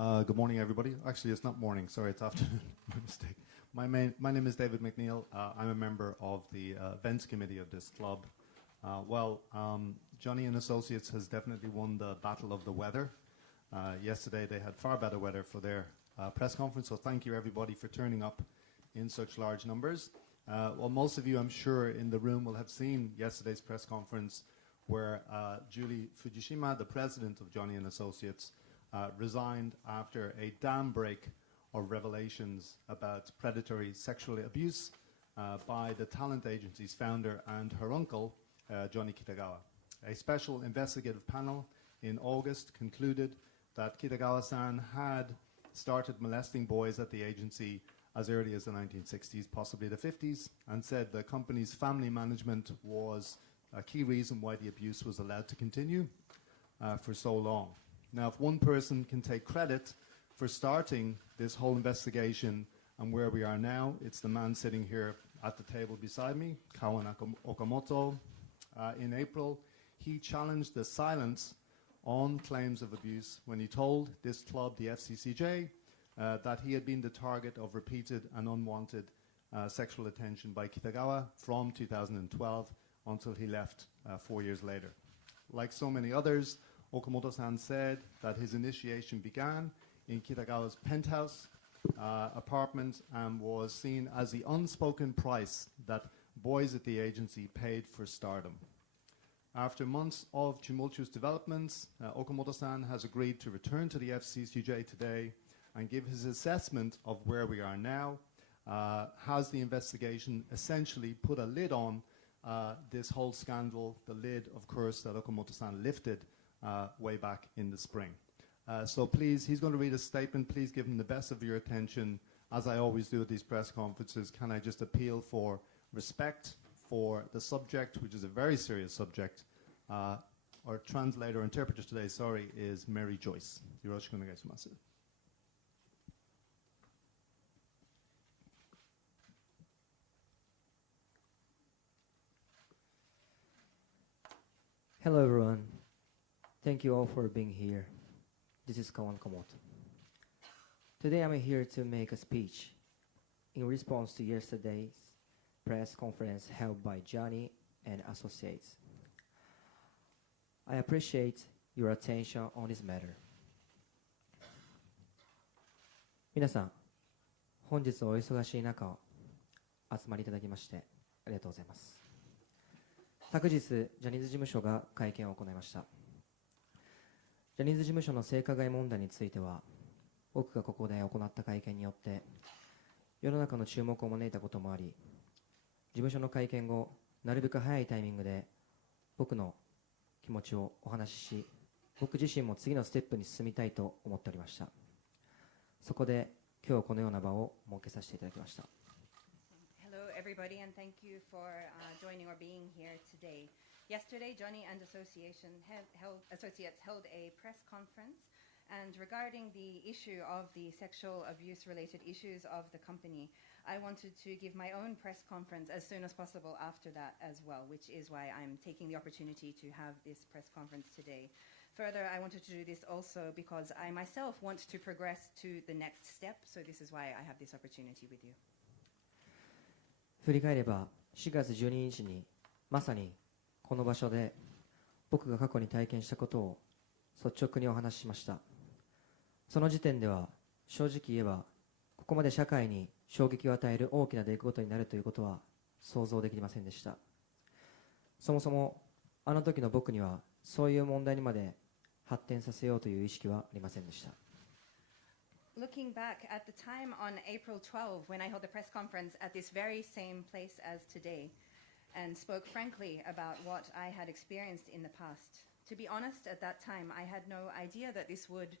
Good morning, everybody. Actually, it's not morning. Sorry, it's afternoon. My mistake. My name is David McNeil. I'm a member of the events committee of this club. Johnny and Associates has definitely won the battle of the weather. Yesterday, they had far better weather for their press conference, so thank you, everybody, for turning up in such large numbers. Most of you, I'm sure, in the room will have seen yesterday's press conference where Julie Fujishima, the president of Johnny and Associates, resigned after a dam break of revelations about predatory sexual abuse by the talent agency's founder and her uncle, Johnny Kitagawa. A special investigative panel in August concluded that Kitagawa-san had started molesting boys at the agency as early as the 1960s, possibly the 50s, and said the company's family management was a key reason why the abuse was allowed to continue for so long. Now, if one person can take credit for starting this whole investigation and where we are now, it's the man sitting here at the table beside me, Kawan Okamoto. In April, he challenged the silence on claims of abuse when he told this club, the FCCJ, that he had been the target of repeated and unwanted sexual attention by Kitagawa from 2012 until he left 4 years later. Like so many others, Okamoto-san said that his initiation began in Kitagawa's penthouse apartment and was seen as the unspoken price that boys at the agency paid for stardom. After months of tumultuous developments, Okamoto-san has agreed to return to the FCCJ today and give his assessment of where we are now. Has the investigation essentially put a lid on this whole scandal, the lid, of course, that Okamoto-san lifted way back in the spring. So please, he's going to read a statement. Please give him the best of your attention. As I always do at these press conferences, can I just appeal for respect for the subject, which is a very serious subject. Our translator, interpreter today, sorry, is Mary Joyce. Yoroshiku onegai shimasu. Hello, everyone. Thank you all for being here. This is Kawan Komoto. Today I'm here to make a speech in response to yesterday's press conference held by Johnny and Associates. I appreciate your attention on this matter. 皆さん、本日お忙しい中集まりいただきましてありがとうございます。昨日、ジャニーズ事務所が会見を行いました。ジャニーズ事務所の性加害問題については、僕がここで行った会見によって世の中の注目を招いたこともあり、事務所の会見後、なるべく早いタイミングで僕の気持ちをお話しし、僕自身も次のステップに進みたいと思っておりました。そこで今日このような場を設けさせていただきました。Hello, everybody, and thank you for joining or being here today. Yesterday, Johnny and Associates held a press conference, and regarding the issue of the sexual abuse-related issues of the company, I wanted to give my own press conference as soon as possible after that as well, which is why I'm taking the opportunity to have this press conference today. Further, I wanted to do this also because I myself want to progress to the next step, so this is why I have this opportunity with you. 振り返れば4月12日にまさにこの場所で僕が過去に体験したことを率直にお話ししました。その時点では正直言えばここまで社会に衝撃を与える大きな出来事になるということは想像できませんでした。そもそもあの時の僕にはそういう問題にまで発展させようという意識はありませんでした。Looking back at the time on April 12, when I held a press conference at this very same place as today, and spoke frankly about what I had experienced in the past. To be honest, at that time, I had no idea that this would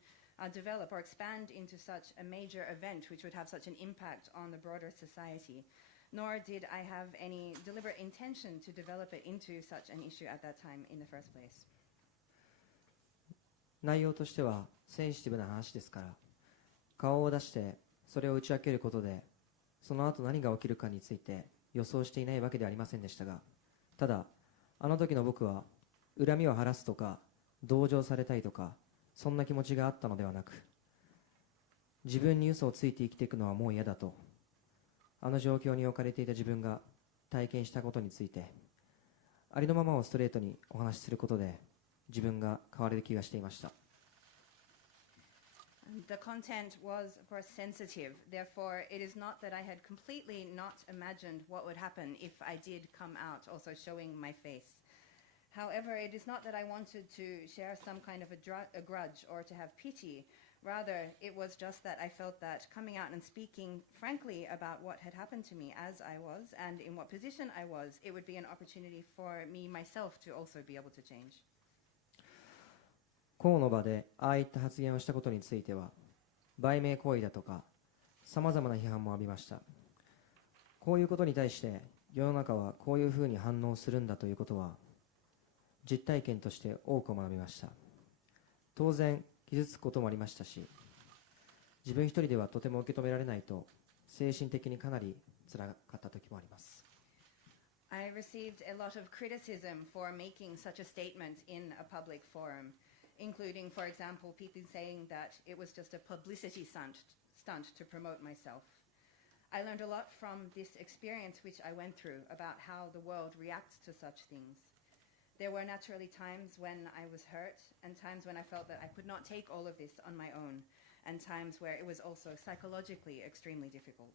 develop or expand into such a major event which would have such an impact on the broader society, nor did I have any deliberate intention to develop it into such an issue at that time in the first place. 内容としてはセンシティブな話ですから、顔を出してそれを打ち明けることでその後何が起きるかについて予想していないわけではありませんでしたが、ただあの時の僕は恨みを晴らすとか同情されたいとかそんな気持ちがあったのではなく、自分に嘘をついて生きていくのはもう嫌だと、あの状況に置かれていた自分が体験したことについて、ありのままをストレートにお話しすることで自分が変われる気がしていました。The content was, of course, sensitive. Therefore, it is not that I had completely not imagined what would happen if I did come out, also showing my face. However, it is not that I wanted to share some kind of a grudge or to have pity. Rather, it was just that I felt that coming out and speaking frankly about what had happened to me as I was and in what position I was, it would be an opportunity for me myself to also be able to change. 公の場でああいった発言をしたことについては、売名行為だとかさまざまな批判も浴びました。こういうことに対して世の中はこういうふうに反応するんだということは実体験として多く学びました。当然傷つくこともありましたし、自分一人ではとても受け止められないと精神的にかなり辛かった時もあります。I received a lot of criticism for making such a statement in a public forum, including, for example, people saying that it was just a publicity stunt to promote myself. I learned a lot from this experience which I went through about how the world reacts to such things. There were naturally times when I was hurt and times when I felt that I could not take all of this on my own, and times where it was also psychologically extremely difficult.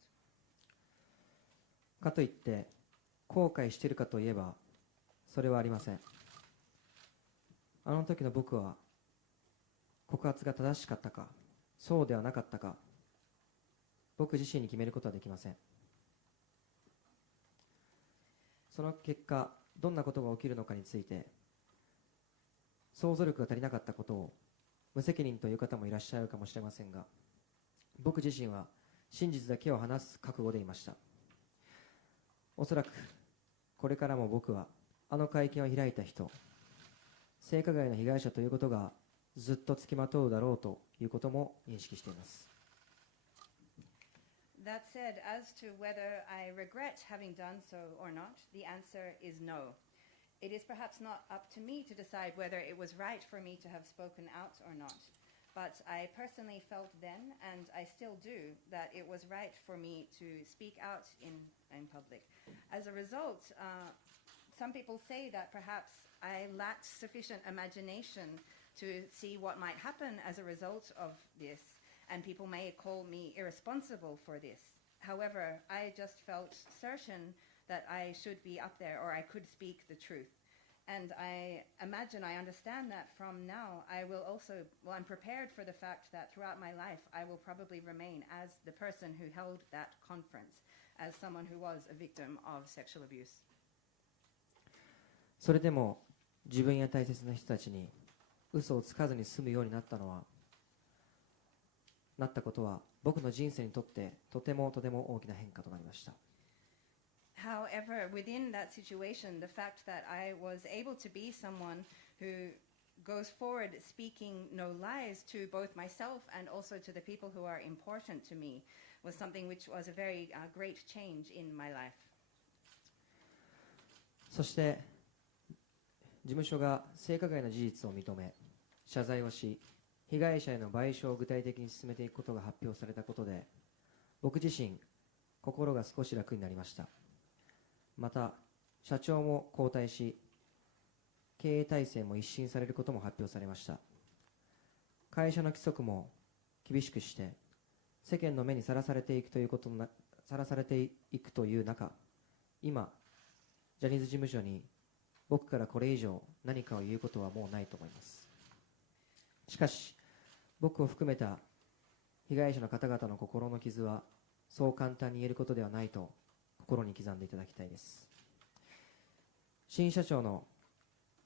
かといって後悔しているかといえばそれはありません。あの時の僕は告発が正しかったかそうではなかったか、僕自身に決めることはできません。その結果どんなことが起きるのかについて想像力が足りなかったことを無責任という方もいらっしゃるかもしれませんが、僕自身は真実だけを話す覚悟でいました。おそらくこれからも僕はあの会見を開いた人、性加害の被害者ということがずっとつきまとうだろうということも認識しています。That said, as to whether I regret having done so or not, the answer is no. It is perhaps not up to me to decide whether it was right for me to have spoken out or not. But I personally felt then, and I still do, that it was right for me to speak out in public. As a result, some people say that perhaps I lacked sufficient imagination to see what might happen as a result of this, and people may call me irresponsible for this. However, I just felt certain that I should be up there or I could speak the truth. And I imagine, I understand that from now, I'm prepared for the fact that throughout my life, I will probably remain as the person who held that conference, as someone who was a victim of sexual abuse. それでも自分や大切な人たちに嘘をつかずに済むようになったことは僕の人生にとってとても大きな変化となりました。However, within that situation, the fact that I was able to be someone who goes forward speaking no lies to both myself and also to the people who are important to me was something which was a very great change in my life. そして事務所が性加害の事実を認め謝罪をし、被害者への賠償を具体的に進めていくことが発表されたことで、僕自身心が少し楽になりました。また社長も交代し、経営体制も一新されることも発表されました。会社の規則も厳しくして世間の目にさらされていくという中、今ジャニーズ事務所に僕からこれ以上何かを言うことはもうないと思います。しかし僕を含めた被害者の方々の心の傷はそう簡単に言えることではないと心に刻んでいただきたいです。新社長の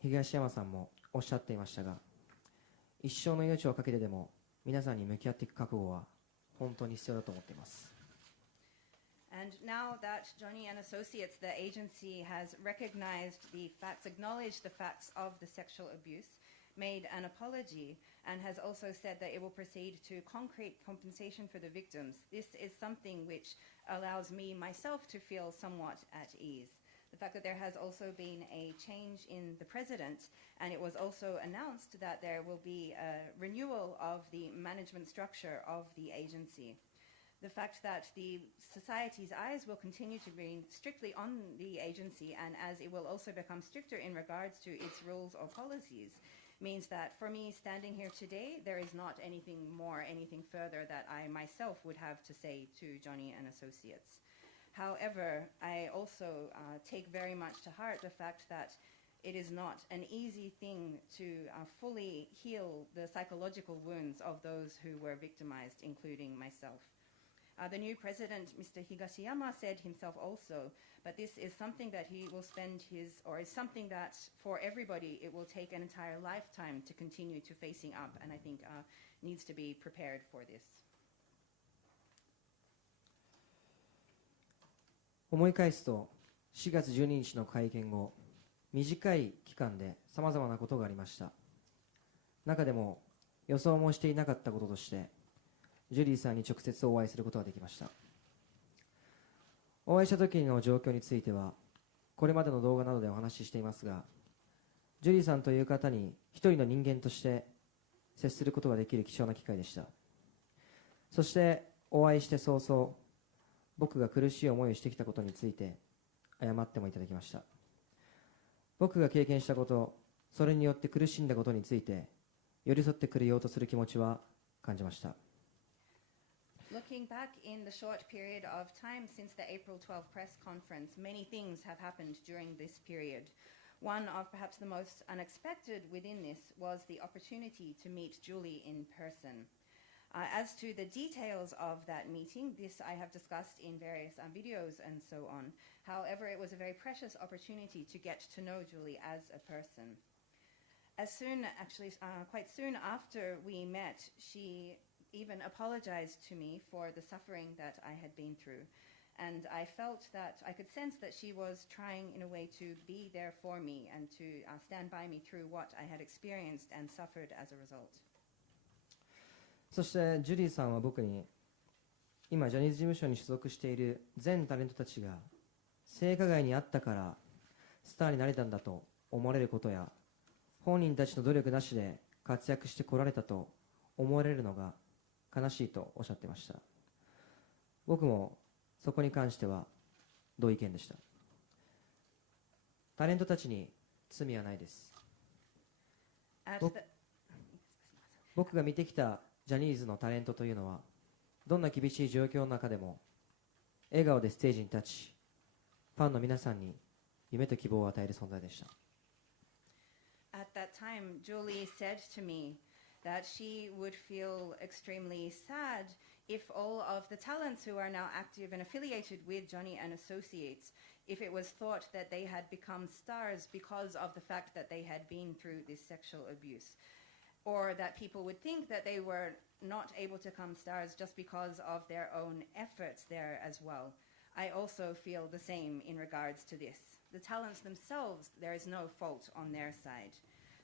東山さんもおっしゃっていましたが、一生の命をかけてでも皆さんに向き合っていく覚悟は本当に必要だと思っています。And now that Johnny and Associates, the agency, has recognized the facts, acknowledged the facts of the sexual abuse, made an apology, and has also said that it will proceed to concrete compensation for the victims, this is something which allows me myself to feel somewhat at ease. the fact that there has also been a change in the president, and it was also announced that there will be a renewal of the management structure of the agency. The fact that the society's eyes will continue to be strictly on the agency, and as it will also become stricter in regards to its rules or policies, means that for me standing here today, there is not anything more, anything further that I myself would have to say to Johnny and Associates. However, I also take very much to heart the fact that it is not an easy thing to fully heal the psychological wounds of those who were victimized, including myself. The new president, Mr. Higashiyama, said himself also, but this is something that he will spend or is something that for everybody it will take an entire lifetime to continue to facing up, and I think needs to be prepared for this. 思い返すと4月12日の会見後、短い期間でさまざまなことがありました。中でも予想もしていなかったこととして、ジュリーさんに直接お会いすることができました。お会いした時の状況についてはこれまでの動画などでお話ししていますが、ジュリーさんという方に一人の人間として接することができる貴重な機会でした。そしてお会いして早々、僕が苦しい思いをしてきたことについて謝ってもいただきました。僕が経験したこと、それによって苦しんだことについて寄り添ってくれようとする気持ちは感じました。Looking back in the short period of time since the April 12 press conference, many things have happened during this period. One of perhaps the most unexpected within this was the opportunity to meet Julie in person. As to the details of that meeting, this I have discussed in various videos and so on. However, it was a very precious opportunity to get to know Julie as a person. Quite soon after we met, she even apologized to me for the suffering that I had been through. And I felt that I could sense that she was trying in a way to be there for me and to stand by me through what I had experienced and suffered as a result. そしてジュリーさんは僕に、今ジャニーズ事務所に所属している全タレントたちが性加害にあったからスターになれたんだと思われることや、本人たちの努力なしで活躍してこられたと思われるのが悲しいとおっしゃっていました。僕もそこに関しては同意見でした。タレントたちに罪はないです。僕が見てきたジャニーズのタレントというのは、どんな厳しい状況の中でも笑顔でステージに立ち、ファンの皆さんに夢と希望を与える存在でした。At that time, Julie said to me that she would feel extremely sad if all of the talents who are now active and affiliated with Johnny and Associates, if it was thought that they had become stars because of the fact that they had been through this sexual abuse, or that people would think that they were not able to become stars just because of their own efforts there as well. I also feel the same in regards to this. The talents themselves, there is no fault on their side.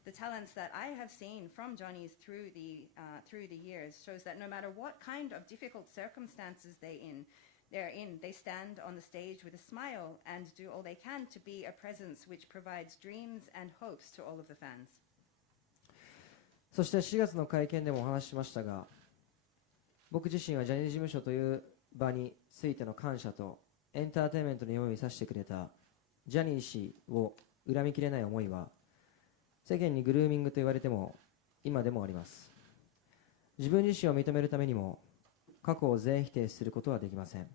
The talents that I have seen from Johnny's through the years shows that no matter what kind of difficult circumstances they're in, they stand on the stage with a smile and do all they can to be a presence which provides dreams and hopes to all of the fans. そして4月の会見でもお話ししましたが、僕自身はジャニーズ事務所という場についての感謝とエンターテインメントに用意させてくれたジャニー氏を恨みきれない思いは、世間にグルーミングと言われても今でもあります。自分自身を認めるためにも過去を全否定することはできません。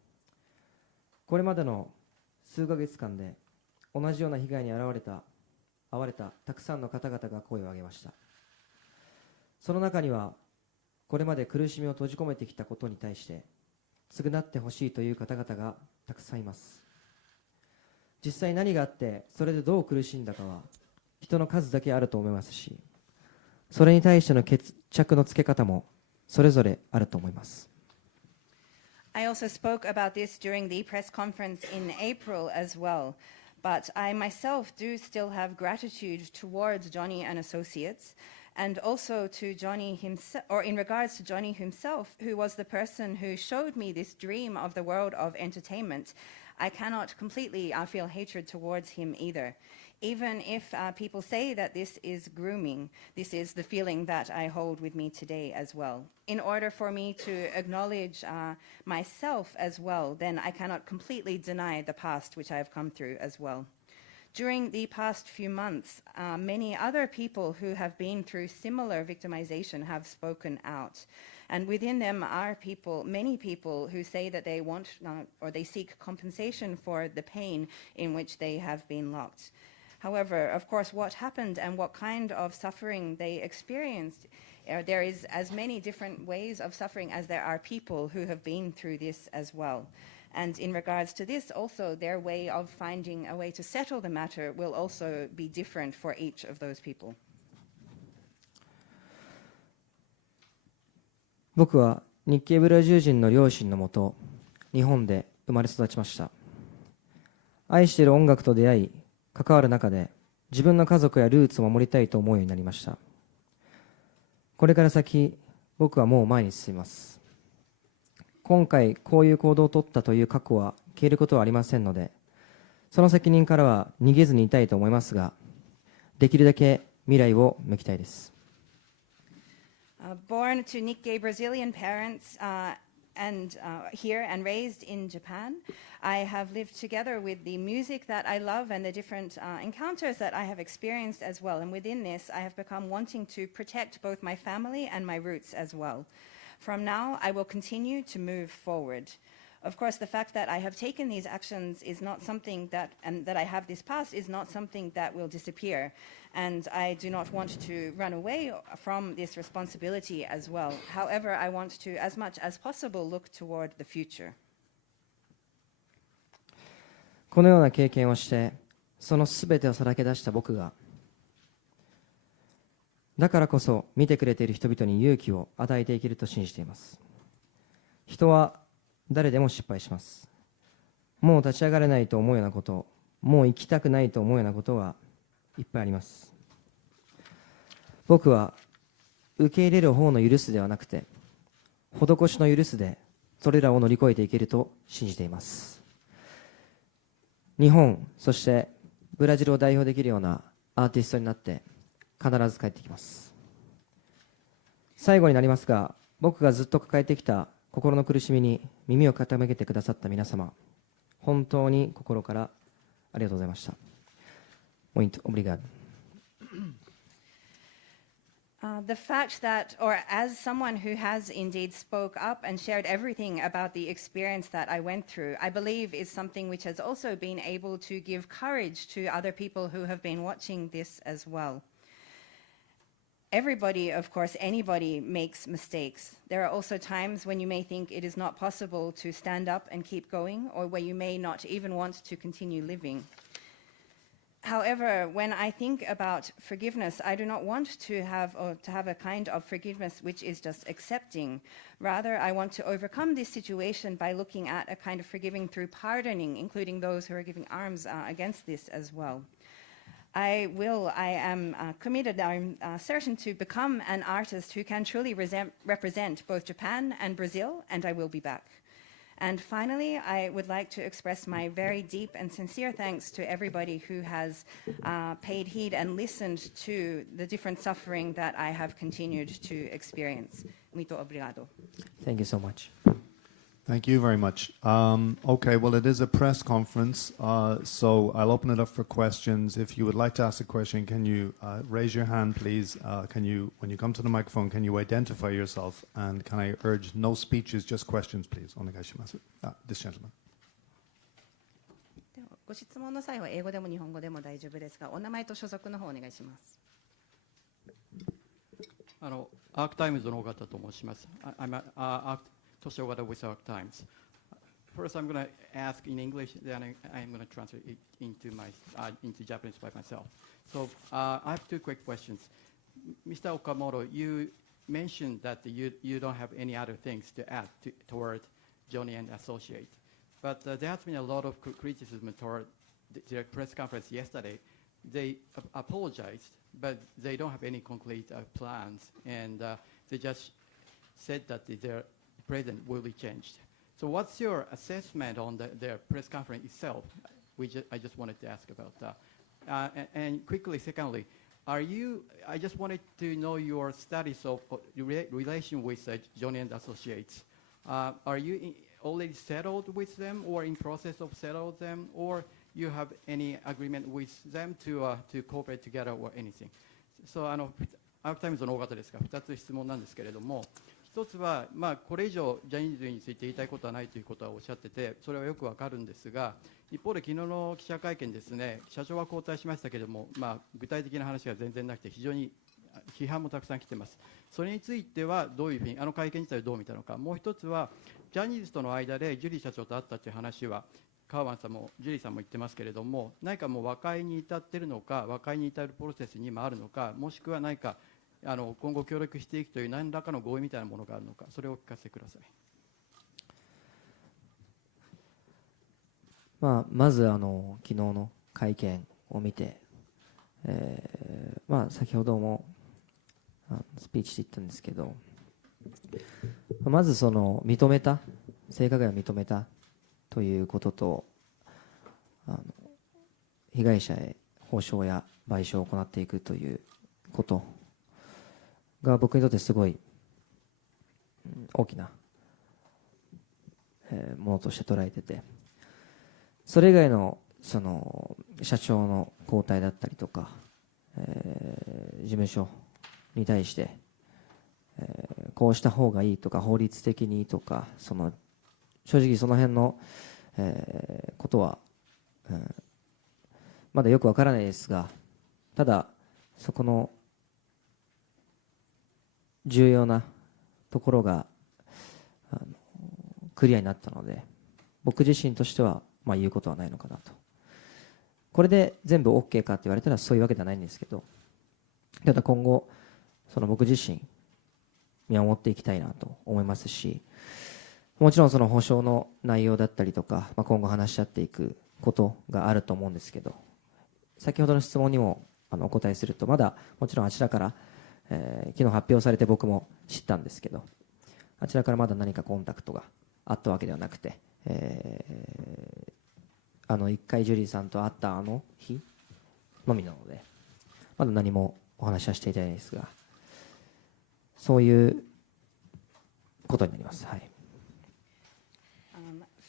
これまでの数ヶ月間で同じような被害に遭われたたくさんの方々が声を上げました。その中にはこれまで苦しみを閉じ込めてきたことに対して償ってほしいという方々がたくさんいます。実際何があってそれでどう苦しんだかは人の数だけあると思いますし、それに対しての決着のつけ方もそれぞれあると思います。I also spoke about this during the press conference in April as well, but I myself do still have gratitude towards Johnny and Associates, and also to Johnny himself, or in regards to Johnny himself, who was the person who showed me this dream of the world of entertainment. I cannot completely feel hatred towards him either. Even if people say that this is grooming, this is the feeling that I hold with me today as well. In order for me to acknowledge myself as well, then I cannot completely deny the past which I have come through as well. During the past few months, many other people who have been through similar victimization have spoken out. And within them are people, many people who say that they want or they seek compensation for the pain in which they have been locked. However, of course, what happened and what kind of suffering they experienced, there is as many different ways of suffering as there are people who have been through this as well. And in regards to this, also their way of finding a way to settle the matter will also be different for each of those people. 僕は日系ブラジル人の両親のもと、日本で生まれ育ちました。愛している音楽と出会い、関わる中で自分の家族やルーツを守りたいと思うようになりました。これから先、僕はもう前に進みます。今回こういう行動を取ったという過去は消えることはありませんので、その責任からは逃げずにいたいと思いますが、できるだけ未来を向きたいです。Born to Nikkei Brazilian parents here and raised in Japan, I have lived together with the music that I love and the different encounters that I have experienced as well. And within this, I have become wanting to protect both my family and my roots as well. From now, I will continue to move forward. Of course, the fact that I have taken these actions is not something that, and that I have this past is not something that will disappear. And I do not want to run away from this responsibility as well. However, I want to, as much as possible, look toward the future. このような経験をして、そのすべてをさらけ出した僕が、だからこそ見てくれている人々に勇気を与えていけると信じています。人は誰でも失敗します。もう立ち上がれないと思うようなこと、もう生きたくないと思うようなことはいっぱいあります。僕は受け入れる方の許すではなくて、施しの許すでそれらを乗り越えていけると信じています。日本、そしてブラジルを代表できるようなアーティストになって必ず帰ってきます。最後になりますが、僕がずっと抱えてきた心の苦しみに耳を傾けてくださった皆様、本当に心からありがとうございました。Muito obrigado. The fact that, or as someone who has indeed spoke up and shared everything about the experience that I went through, I believe is something which has also been able to give courage to other people who have been watching this as well. Everybody, of course, anybody makes mistakes. There are also times when you may think it is not possible to stand up and keep going, or where you may not even want to continue living. However, when I think about forgiveness, I do not want to have a kind of forgiveness which is just accepting. Rather, I want to overcome this situation by looking at a kind of forgiving through pardoning, including those who are giving arms against this as well. I am committed, I'm certain to become an artist who can truly represent both Japan and Brazil, and I will be back. And finally, I would like to express my very deep and sincere thanks to everybody who has paid heed and listened to the different suffering that I have continued to experience. Muito obrigado. Thank you so much. Thank you very much. Okay, well, it is a press conference, so I'll open it up for questions. If you would like to ask a question, can you raise your hand, please? When you come to the microphone, can you identify yourself? And can I urge no speeches, just questions, please? This gentleman. ご質問の際は英語でも日本語でも大丈夫ですが、お名前と所属の方お願いします。アークタイムズの尾形と申します。Toshowada with Arc Times. First, I'm going to ask in English, then I'm going to translate it into Japanese by myself. So I have two quick questions. Mr. Okamoto, you mentioned that you don't have any other things to add toward Johnny and Associate. But there has been a lot of criticism toward the press conference yesterday. They apologized, but they don't have any concrete plans, and they just said that their president will be changed. So what's your assessment on their press conference itself? I just wanted to ask about that. And quickly, secondly, I just wanted to know your studies of relation with Johnny and Associates. Are you already settled with them or in process of settled them, or you have any agreement with them to cooperate together or anything? So アークタイムズの大方ですが2つ質問なんですけれども、一つは、これ以上ジャニーズについて言いたいことはないということはおっしゃってて、それはよくわかるんですが、一方で昨日の記者会見ですね、社長は交代しましたけれども、具体的な話が全然なくて非常に批判もたくさん来ています。それについてはどういうふうに会見自体をどう見たのか。もう一つはジャニーズとの間でジュリー社長と会ったという話はカウアンさんもジュリーさんも言ってますけれども、何かもう和解に至っているのか、和解に至るプロセスに今あるのか、もしくは何か今後協力していくという何らかの合意みたいなものがあるのか、それをお聞かせください。まず昨日の会見を見て、先ほどもスピーチで言ったんですけど、まず認めた、性加害を認めたということと、被害者へ補償や賠償を行っていくということが僕にとってすごい大きなものとして捉えてて、それ以外の社長の交代だったりとか、事務所に対して、こうした方がいいとか法律的にとか、正直その辺の、ことは、まだよくわからないですが、ただそこの重要なところがクリアになったので、僕自身としては言うことはないのかなと。これで全部 OK かって言われたらそういうわけではないんですけど、ただ今後僕自身見守っていきたいなと思いますし、もちろん補償の内容だったりとか、今後話し合っていくことがあると思うんですけど、先ほどの質問にもお答えすると、まだもちろんあちらから昨日発表されて僕も知ったんですけど、あちらからまだ何かコンタクトがあったわけではなくて、1回ジュリーさんと会った日のみなので、まだ何もお話はしていないですが、そういうことになります。はい。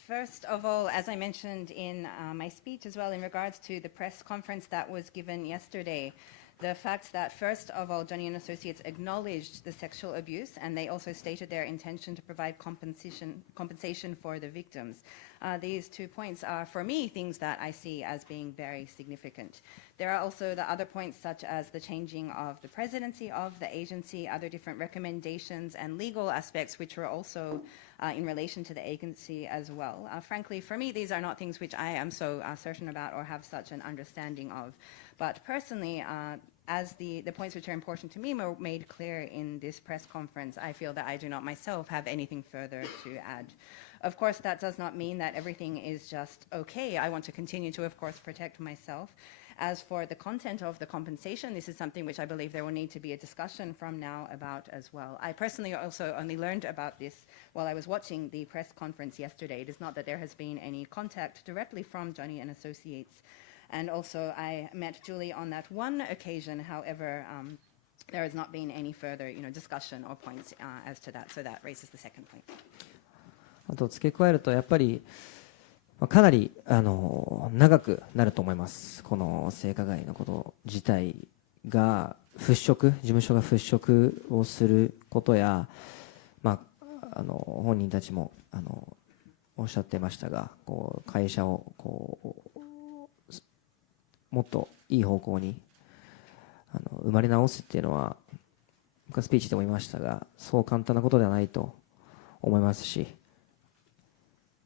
First of all, as I mentioned in my speech as well, in regards to the press conference that was given yesterday, the fact that first of all, Johnny and Associates acknowledged the sexual abuse, and they also stated their intention to provide compensation for the victims. These 2 points are, for me, things that I see as being very significant. There are also the other points, such as the changing of the presidency of the agency, other different recommendations and legal aspects, which were also in relation to the agency as well. Frankly, for me, these are not things which I am so certain about or have such an understanding of. But personally, as the points which are important to me were made clear in this press conference, I feel that I do not myself have anything further to add. Of course, that does not mean that everything is just okay. I want to continue to, of course, protect myself. As for the content of the compensation, this is something which I believe there will need to be a discussion from now about as well. I personally also only learned about this while I was watching the press conference yesterday. It is not that there has been any contact directly from Johnny and Associates. And also, I met Julie on that one occasion. However, there has not been any further, discussion or points as to that. So that raises the second point. あと付け加えると、やっぱりかなり長くなると思います。この性加害のこと自体が事務所が払拭をすることや、本人たちもおっしゃってましたが、会社をもっといい方向に生まれ直すっていうのは、僕はスピーチでも言いましたが、そう簡単なことではないと思いますし、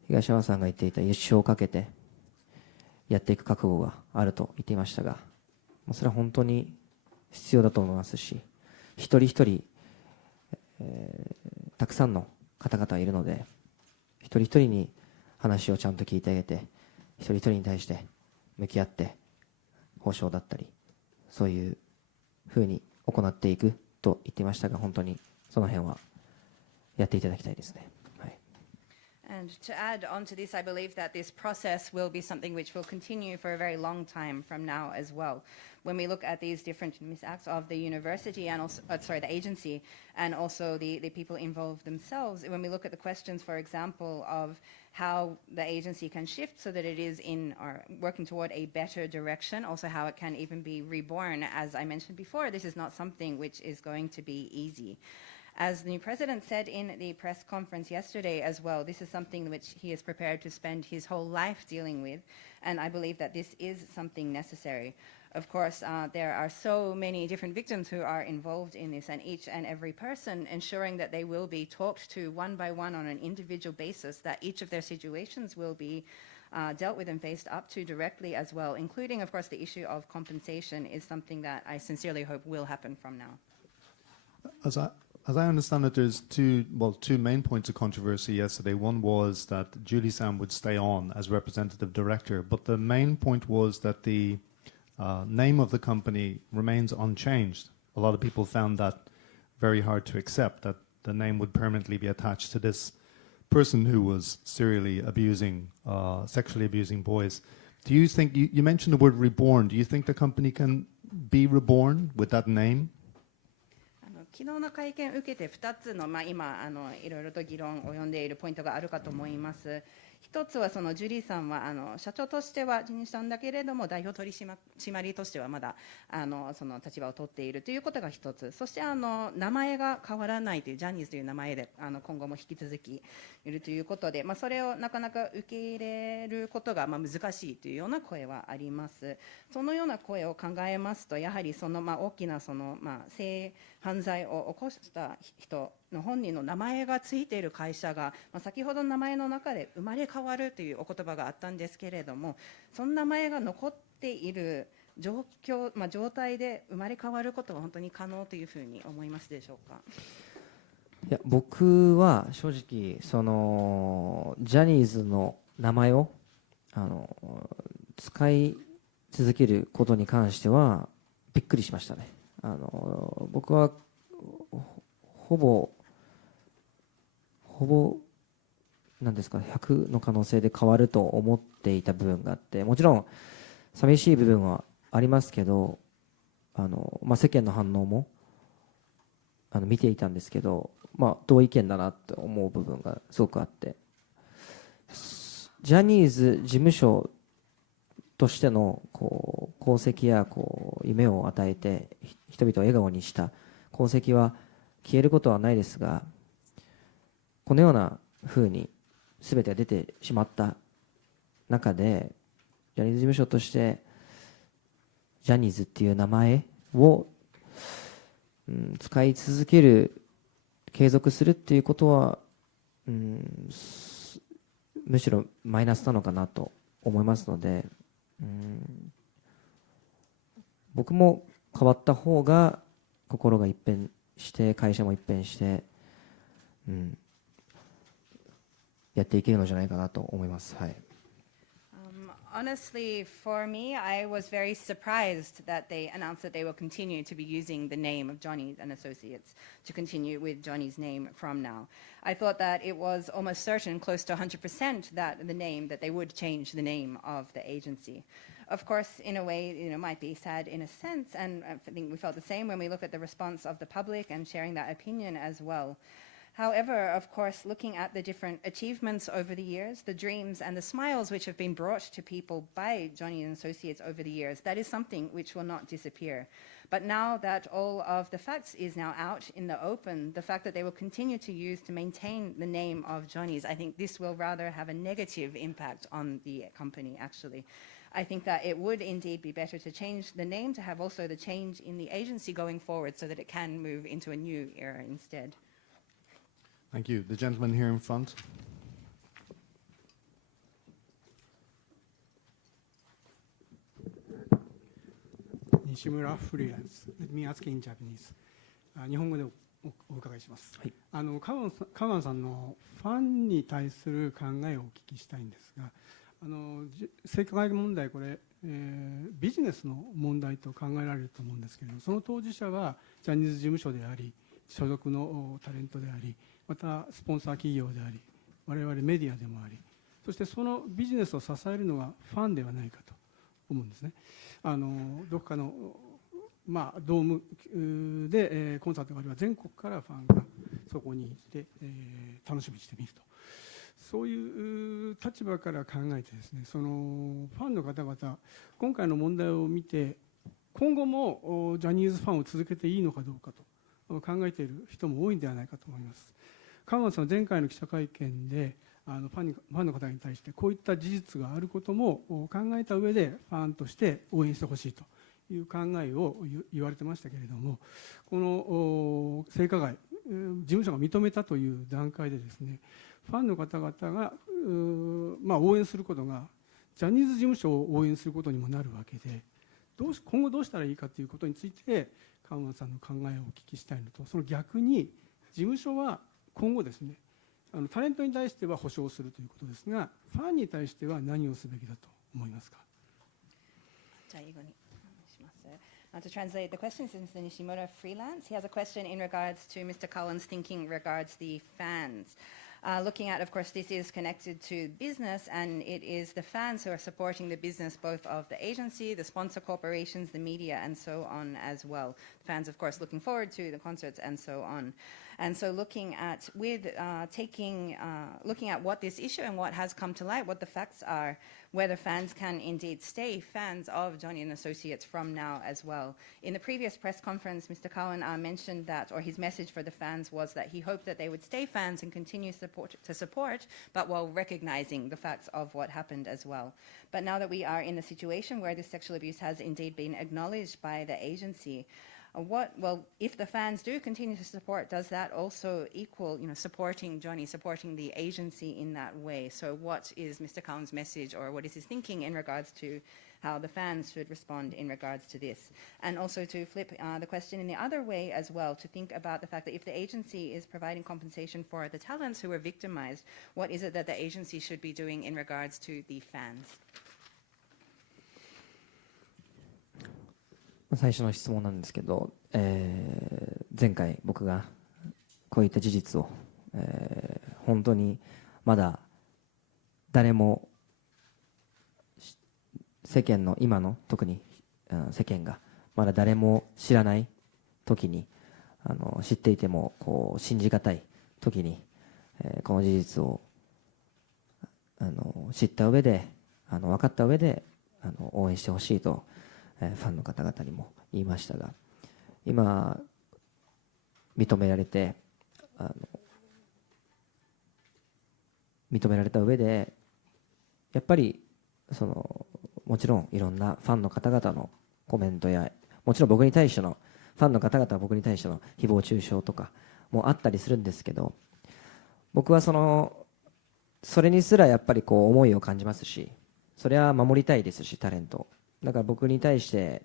東山さんが言っていた一生をかけてやっていく覚悟があると言っていましたが、それは本当に必要だと思いますし、一人一人、たくさんの方々いるので、一人一人に話をちゃんと聞いてあげて、一人一人に対して向き合って保証だったり、そういうふうに行っていくと言っていましたが、本当にその辺はやっていただきたいですね。はい。And to add on to this, I believe that this process will be something which will continue for a very long time from now as well. When we look at these different misacts of the university and also, the agency, and also the people involved themselves, when we look at the questions, for example, of how the agency can shift so that it is in or working toward a better direction, also how it can even be reborn, as I mentioned before, this is not something which is going to be easy. As the new president said in the press conference yesterday as well, this is something which he is prepared to spend his whole life dealing with, and I believe that this is something necessary. Of course, there are so many different victims who are involved in this, and each and every person ensuring that they will be talked to one by one on an individual basis, that each of their situations will be dealt with and faced up to directly as well, including, of course, the issue of compensation is something that I sincerely hope will happen from now. As I understand it, there's two main points of controversy yesterday. One was that Julie Sam would stay on as representative director, but the main point was that the name of the company remains unchanged. A lot of people found that very hard to accept, that the name would permanently be attached to this person who was serially abusing, sexually abusing boys. Do you think, you mentioned the word reborn, do you think the company can be reborn with that name? 昨日の会見を受けて2つの、今いろいろと議論を呼んでいるポイントがあるかと思います。一つはそのジュリーさんは社長としては辞任したんだけれども代表取締役としてはまだその立場を取っているということが一つ。そして名前が変わらないというジャニーズという名前で今後も引き続きいるということで、それをなかなか受け入れることが難しいというような声はあります。そのような声を考えますと、やはりその大きなその性犯罪を起こした人の本人の名前がついている会社が、先ほどの名前の中で生まれ変わるというお言葉があったんですけれども、その名前が残っている状況、状態で生まれ変わることは本当に可能というふうに思いますでしょうか。いや、僕は正直そのジャニーズの名前を使い続けることに関してはびっくりしましたね。僕はほぼなんですか、100の可能性で変わると思っていた部分があって、もちろん寂しい部分はありますけど、世間の反応も見ていたんですけど、同意見だなと思う部分がすごくあって、ジャニーズ事務所としての功績や夢を与えて人々を笑顔にした功績は消えることはないですが、このようなふうに全てが出てしまった中で、ジャニーズ事務所としてジャニーズっていう名前を、使い続ける、継続するっていうことは、むしろマイナスなのかなと思いますので、僕も変わった方が心が一変して会社も一変して、やっていけるのじゃないかなと思います。はい。Honestly, for me, I was very surprised that they announced that they will continue to be using the name of Johnny and Associates to continue with Johnny's name from now. I thought that it was almost certain, close to 100%, that they would change the name of the agency. Of course, in a way, might be sad in a sense, and I think we felt the same when we look at the response of the public and sharing that opinion as well. However, of course, looking at the different achievements over the years, the dreams and the smiles which have been brought to people by Johnny and Associates over the years, that is something which will not disappear. But now that all of the facts is now out in the open, the fact that they will continue to use to maintain the name of Johnny's, I think this will rather have a negative impact on the company, actually. I think that it would indeed be better to change the name, to have also the change in the agency going forward so that it can move into a new era instead. Thank you. The gentleman here in front. Nishimura freelance. Let me ask in Japanese. 日本語でお伺いします。はい、カウアンさんのファンに対する考えをお聞きしたいんですが、性加害問題、これ、ビジネスの問題と考えられると思うんですけれども、その当事者はジャニーズ事務所であり、所属のタレントであり、またスポンサー企業であり、我々メディアでもあり、そしてそのビジネスを支えるのがファンではないかと思うんですね。どこかの、ドームでコンサートがあれば全国からファンがそこに行って、楽しみにしてみると、そういう立場から考えてですね、そのファンの方々、今回の問題を見て今後もジャニーズファンを続けていいのかどうかと考えている人も多いんではないかと思います。カウアンさんは前回の記者会見でファンの方に対してこういった事実があることも考えた上でファンとして応援してほしいという考えを言われてましたけれども、この性加害、事務所が認めたという段階でですね、ファンの方々が応援することがジャニーズ事務所を応援することにもなるわけで、今後どうしたらいいかということについてカウアンさんの考えをお聞きしたいのと、その逆に事務所は今後ですね、タレントに対しては保証するということですが、ファンに対しては何をすべきだと思いますか。じゃあ英語にします。To translate the question, since Mr. Nishimura freelance, he has a question in regards to Mr. Cowan's thinking regards the fans. Looking at, of course, this is connected to business, and it is the fans who are supporting the business, both of the agency, the sponsor corporations, the media, and so on as well. The fans, of course, looking forward to the concerts and so on. And so looking at looking at what this issue and what has come to light, what the facts are, whether fans can indeed stay fans of Johnny and Associates from now as well. In the previous press conference, Mr. Cowan mentioned that, or his message for the fans was that he hoped that they would stay fans and continue to support, but while recognizing the facts of what happened as well. But now that we are in a situation where this sexual abuse has indeed been acknowledged by the agency, if the fans do continue to support, does that also equal, supporting Johnny, supporting the agency in that way? So what is Mr. Cowan's message, or what is his thinking in regards to how the fans should respond in regards to this? And also to flip the question in the other way as well, to think about the fact that if the agency is providing compensation for the talents who were victimized, what is it that the agency should be doing in regards to the fans? 最初の質問なんですけど、前回僕がこういった事実を、本当にまだ誰も世間の今の特に世間がまだ誰も知らない時に知っていてもこう信じがたい時に、この事実を知った上で分かった上で応援してほしいとファンの方々にも言いましたが、今認められた上でやっぱりもちろんいろんなファンの方々のコメントや、もちろん僕に対してのファンの方々は僕に対しての誹謗中傷とかもあったりするんですけど、僕はそれにすらやっぱりこう思いを感じますし、それは守りたいですし、タレントだから僕に対して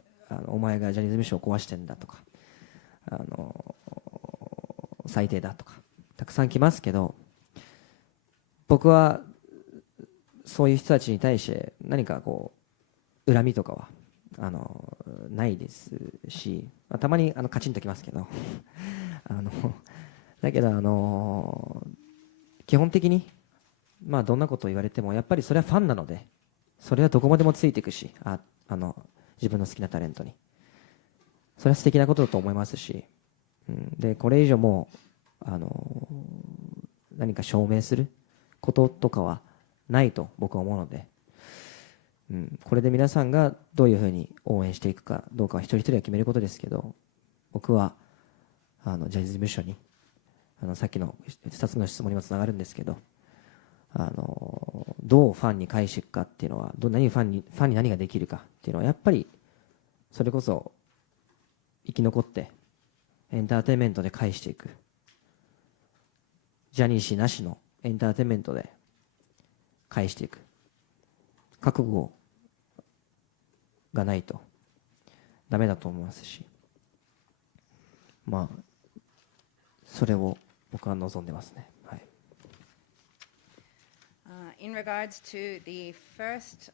お前がジャニーズ事務所を壊してんだとか最低だとかたくさん来ますけど、僕はそういう人たちに対して何かこう恨みとかはないですし、たまにカチンときますけどだけど基本的にどんなことを言われてもやっぱりそれはファンなので、それはどこまでもついていくし、自分の好きなタレントにそれは素敵なことだと思いますし、でこれ以上も何か証明することとかはないと僕は思うので、これで皆さんがどういうふうに応援していくかどうかは一人一人が決めることですけど、僕はジャニーズ事務所にさっきの2つの質問にもつながるんですけど、どうファンに返していくかっていうのは、ファンに何ができるかっていうのはやっぱりそれこそ生き残ってエンターテインメントで返していく、ジャニー氏なしのエンターテインメントで返していく覚悟がないとダメだと思いますし、それを僕は望んでますね。In regards to the first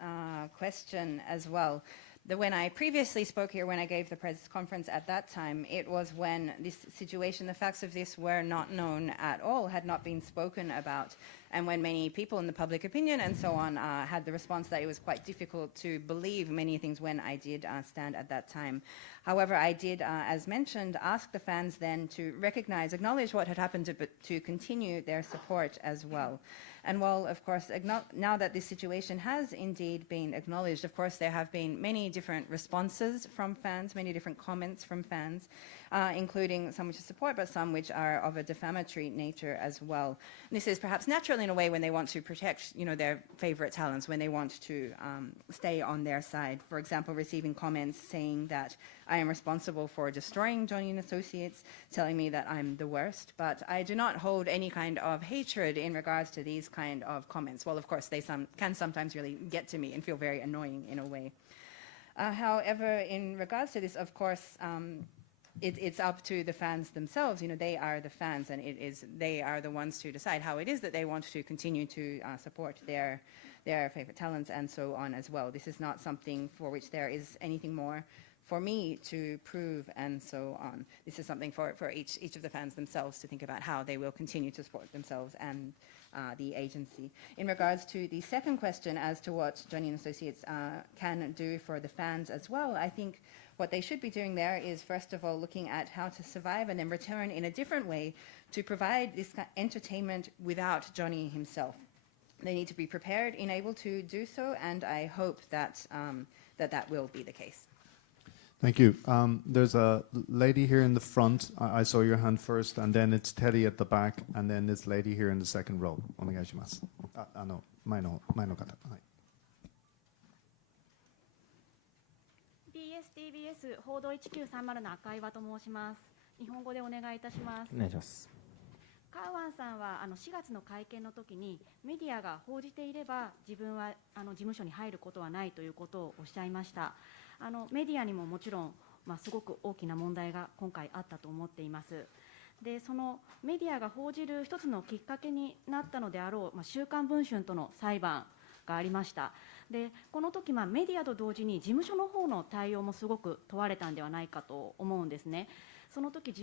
question as well, when I previously spoke here, when I gave the press conference at that time, it was when this situation, the facts of this were not known at all, had not been spoken about. And when many people in the public opinion and so on had the response that it was quite difficult to believe many things when I did stand at that time. However, I did, as mentioned, ask the fans then to recognize, acknowledge what had happened, to continue their support as well. And while, of course, now that this situation has indeed been acknowledged, of course, there have been many different responses from fans, many different comments from fans, including some which are support, but some which are of a defamatory nature as well. And this is perhaps natural in a way when they want to protect, their favorite talents, when they want to stay on their side. For example, receiving comments saying that I am responsible for destroying Johnny and Associates, telling me that I'm the worst. But I do not hold any kind of hatred in regards to these kind of comments. Well, of course, they can sometimes really get to me and feel very annoying in a way. However, in regards to this, of course, it's up to the fans themselves. They are the fans, and they are the ones to decide how it is that they want to continue to support their favorite talents and so on as well. This is not something for which there is anything more for me to prove and so on. This is something for each of the fans themselves to think about how they will continue to support themselves and the agency. In regards to the second question as to what Johnny and Associates can do for the fans as well, I think what they should be doing there is, first of all, looking at how to survive and then return in a different way to provide this entertainment without Johnny himself. They need to be prepared and able to do so, and I hope that that will be the case. Thank you. There's a lady here in the front. I saw your hand first, and then it's Teddy at the back, and then this lady here in the second row. お願いします。前の方。はい。BSTBS 報道1930の赤岩と申します。日本語でお願いいたします。お願いします。カウアンさんは4月の会見の時にメディアが報じていれば自分は事務所に入ることはないということをおっしゃいました。メディアにももちろん、すごく大きな問題が今回あったと思っています。でそのメディアが報じる一つのきっかけになったのであろう、週刊文春との裁判がありました。でこの時、メディアと同時に事務所の方の対応もすごく問われたんではないかと思うんですね。その時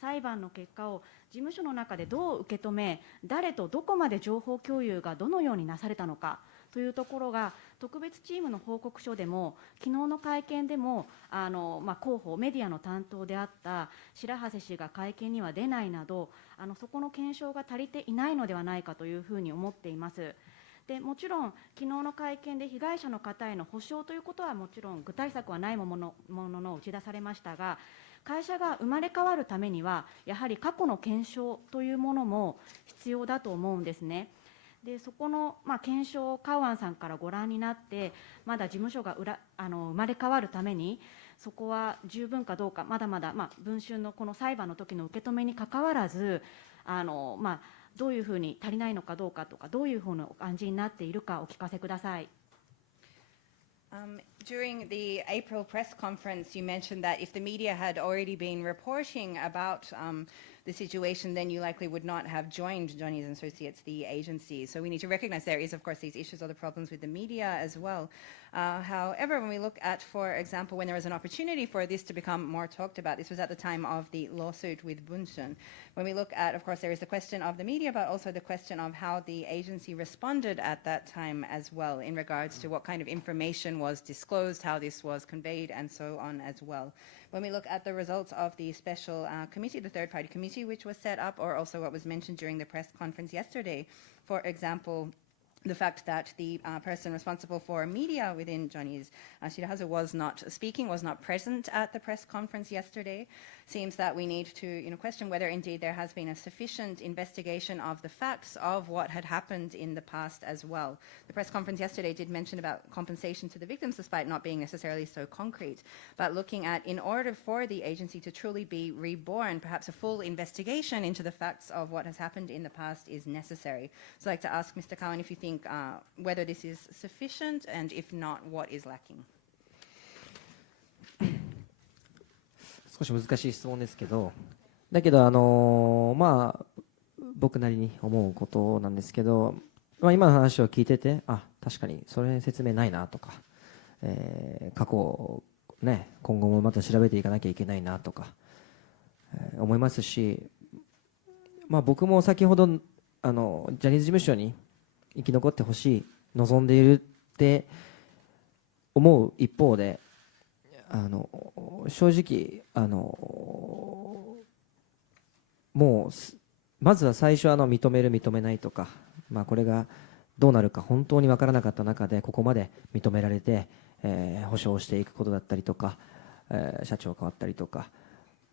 裁判の結果を事務所の中でどう受け止め、誰とどこまで情報共有がどのようになされたのかというところが特別チームの報告書でも昨日の会見でも広報メディアの担当であった白橋氏が会見には出ないなどそこの検証が足りていないのではないかというふうに思っています。でもちろん昨日の会見で被害者の方への補償ということはもちろん具体策はないものの打ち出されましたが、会社が生まれ変わるためにはやはり過去の検証というものも必要だと思うんですね。でそこの、検証をカウアンさんからご覧になってまだ事務所が生まれ変わるためにそこは十分かどうか、まだまだ、文春のこの裁判の時の受け止めにかかわらずどういうふうに足りないのかどうかとか、どういうふうな感じになっているかお聞かせください。During the April press conference, you mentioned that if the media had already been reporting about the situation, then you likely would not have joined Johnny's and Associates, the agency. So we need to recognize there is, of course, these issues or the problems with the media as well. However, when we look at, for example, when there was an opportunity for this to become more talked about, this was at the time of the lawsuit with Bunshun. When we look at, of course, there is the question of the media, but also the question of how the agency responded at that time as well in regards to what kind of information was disclosed, how this was conveyed, and so on as well. When we look at the results of the special committee, the third-party committee which was set up, or also what was mentioned during the press conference yesterday, for example, the fact that the person responsible for media within Johnny's, Shirahazu, was not speaking, was not present at the press conference yesterday, seems that we need to question whether indeed there has been a sufficient investigation of the facts of what had happened in the past as well. The press conference yesterday did mention about compensation to the victims despite not being necessarily so concrete, but looking at, in order for the agency to truly be reborn, perhaps a full investigation into the facts of what has happened in the past is necessary. So I'd like to ask Mr. Cowan if you think whether this is sufficient, and if not, what is lacking? 少し難しい質問ですけど、だけど僕なりに思うことなんですけど、今の話を聞いてて、確かにそれ説明ないなとか、過去ね、今後もまた調べていかなきゃいけないなとか、思いますし、僕も先ほどジャニーズ事務所に生き残ってほしい、望んでいるって思う一方で、正直もうまずは最初認める認めないとか、これがどうなるか本当に分からなかった中でここまで認められて、保証していくことだったりとか、社長変わったりとか、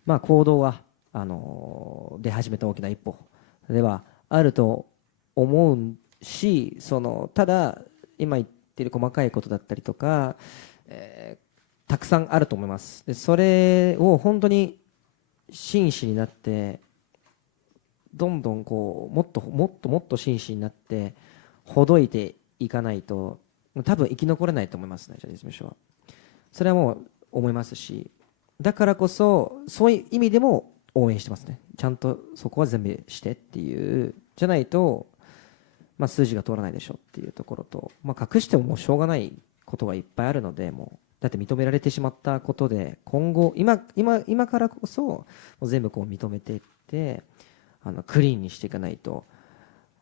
行動は出始めた大きな一歩ではあると思うし、ただ今言っている細かいことだったりとか、たくさんあると思います。でそれを本当に真摯になって、どんどんもっと真摯になってほどいていかないと多分生き残れないと思いますね、ジャニーズ事務所は。それはもう思いますし、だからこそそういう意味でも応援してますね。ちゃんとそこは全部してっていう、じゃないと、数字が通らないでしょっていうところと、隠してももうしょうがないことはいっぱいあるので、もうだって認められてしまったことで、今後今からこそもう全部認めていって、クリーンにしていかないと。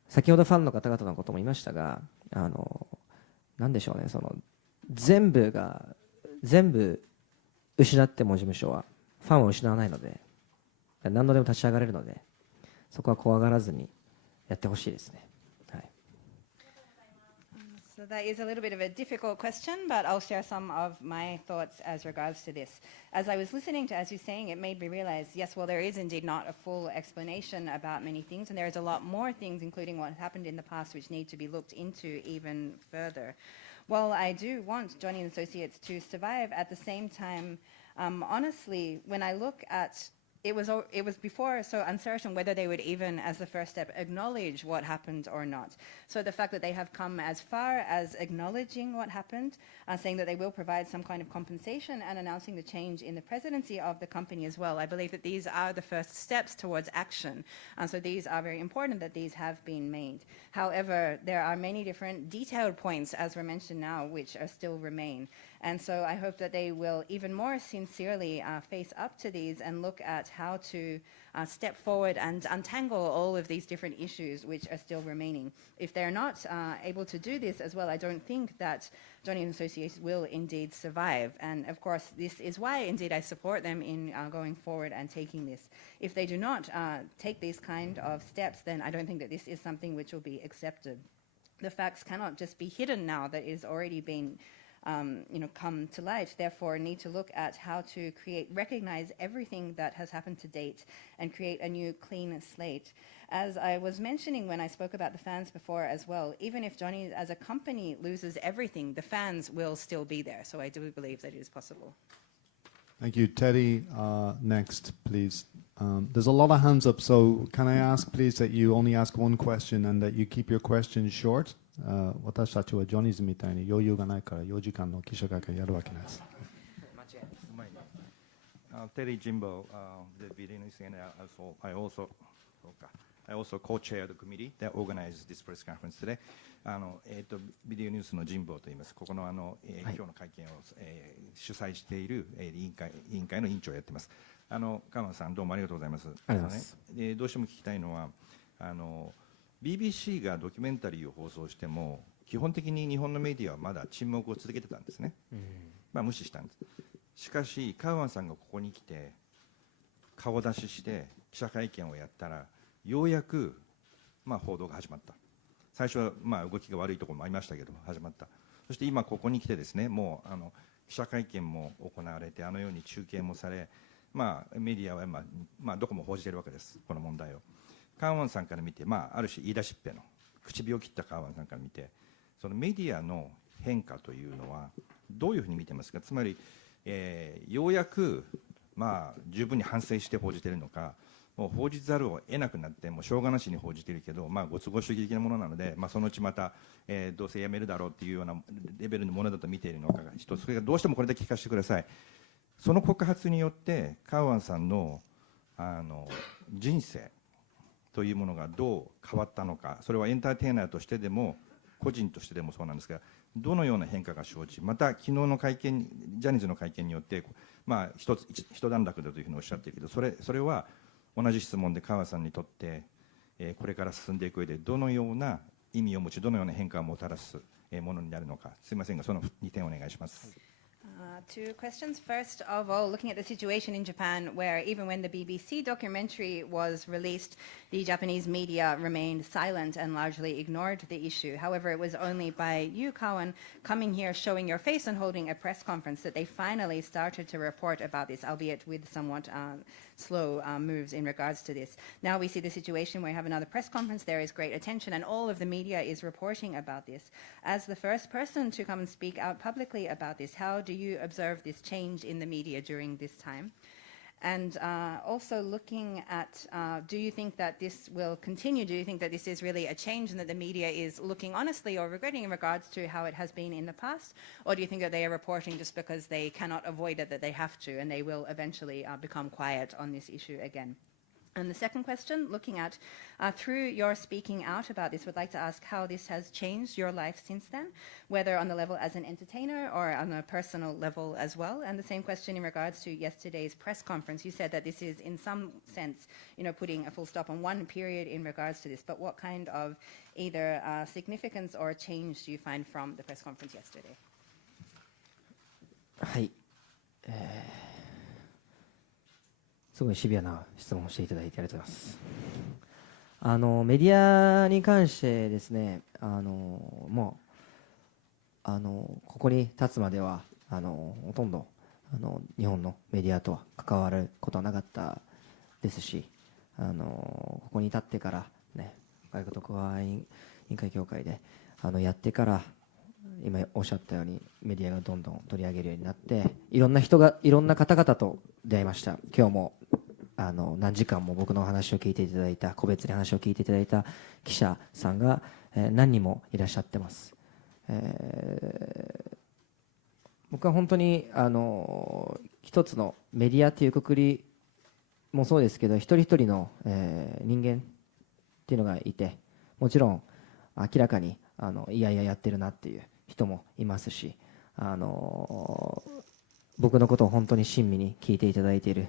先ほどファンの方々のことも言いましたが、なんでしょうね、全部失っても事務所はファンを失わないので、何度でも立ち上がれるので、そこは怖がらずにやってほしいですね。So that is a little bit of a difficult question, but I'll share some of my thoughts as regards to this. As I was listening to, as you're saying, it made me realize, yes, well, there is indeed not a full explanation about many things, and there is a lot more things, including what happened in the past, which need to be looked into even further. While I do want Johnny and Associates to survive, at the same time, honestly, when I look at it was before so uncertain whether they would even, as the first step, acknowledge what happened or not. So the fact that they have come as far as acknowledging what happened, saying that they will provide some kind of compensation and announcing the change in the presidency of the company as well, I believe that these are the first steps towards action. So these are very important that these have been made. However, there are many different detailed points, as were mentioned now, which are still remain. And so I hope that they will even more sincerely face up to these and look at how to step forward and untangle all of these different issues which are still remaining. If they're not able to do this as well, I don't think that Johnny and Associates will indeed survive. And of course, this is why indeed I support them in going forward and taking this. If they do not take these kind of steps, then I don't think that this is something which will be accepted. The facts cannot just be hidden now that is already been come to light, therefore need to look at how to recognize everything that has happened to date and create a new clean slate. As I was mentioning when I spoke about the fans before as well, even if Johnny as a company loses everything, the fans will still be there. So I do believe that it is possible. Thank you. Teddy, next, please. There's a lot of hands up, so can I ask, please, that you only ask one question and that you keep your questions short? 私たちはジョニーズみたいに余裕がないから4時間の記者会見やるわけないです。Terry Jimbo, the video news, and I also co-chair the committee that organized this press conference today. ビデオニュースの神保と言います。ここの今日の会見を主催している委員会の委員長をやっています。川野さんどうもありがとうございます。どうしても聞きたいのはBBC がドキュメンタリーを放送しても基本的に日本のメディアはまだ沈黙を続けてたんですね。無視したんです。しかしカウアンさんがここに来て顔出しして記者会見をやったらようやく報道が始まった。最初は動きが悪いところもありましたけど始まった。そして今ここに来てですね、もう記者会見も行われてあのように中継もされ、メディアはどこも報じているわけです、この問題を。カウアンさんから見て、ある種言い出しっぺの唇を切ったカウアンさんから見て、そのメディアの変化というのはどういうふうに見てますか。つまり、ようやく十分に反省して報じているのか、もう報じざるを得なくなってもうしょうがなしに報じているけど、ご都合主義的なものなので、そのうちまた、どうせやめるだろうっていうようなレベルのものだと見ているのかが一つ。それがどうしてもこれだけ聞かせてください。その告発によってカウアンさんの人生というものがどう変わったのか、それはエンターテイナーとしてでも個人としてでもそうなんですが、どのような変化が生じ、また昨日の会見、ジャニーズの会見によって一段落だというふうにおっしゃっているけど、それは同じ質問で川さんにとってこれから進んでいく上でどのような意味を持ち、どのような変化をもたらすものになるのか、すみませんが、その2点お願いします。Two questions. First of all, looking at the situation in Japan, where even when the BBC documentary was released, the Japanese media remained silent and largely ignored the issue. However, it was only by you, Kawan, coming here, showing your face and holding a press conference that they finally started to report about this, albeit with somewhat slow moves in regards to this. Now we see the situation where you have another press conference, there is great attention, and all of the media is reporting about this. As the first person to come and speak out publicly about this, how do you observe this change in the media during this time? And also looking at, do you think that this will continue? Do you think that this is really a change and that the media is looking honestly or regretting in regards to how it has been in the past? Or do you think that they are reporting just because they cannot avoid it, that they have to, and they will eventually become quiet on this issue again? And the second question, looking at, through your speaking out about this, would like to ask how this has changed your life since then, whether on the level as an entertainer or on a personal level as well. And the same question in regards to yesterday's press conference. You said that this is, in some sense, putting a full stop on one period in regards to this. But what kind of either significance or change do you find from the press conference yesterday? はい。すごいシビアな質問をしていただいてありがとうございます。メディアに関してですね、もうここに立つまではほとんど日本のメディアとは関わることはなかったですし、ここに立ってからね、外国特派員委員会協会でやってから、今おっしゃったようにメディアがどんどん取り上げるようになって、いろんな方々と出会いました。今日も何時間も僕の話を聞いていただいた、個別に話を聞いていただいた記者さんが、何人もいらっしゃってます。僕は本当に一つのメディアという括りもそうですけど、一人一人の、人間っていうのがいて、もちろん明らかにいやいややってるなっていう人もいますし、僕のことを本当に親身に聞いていただいている、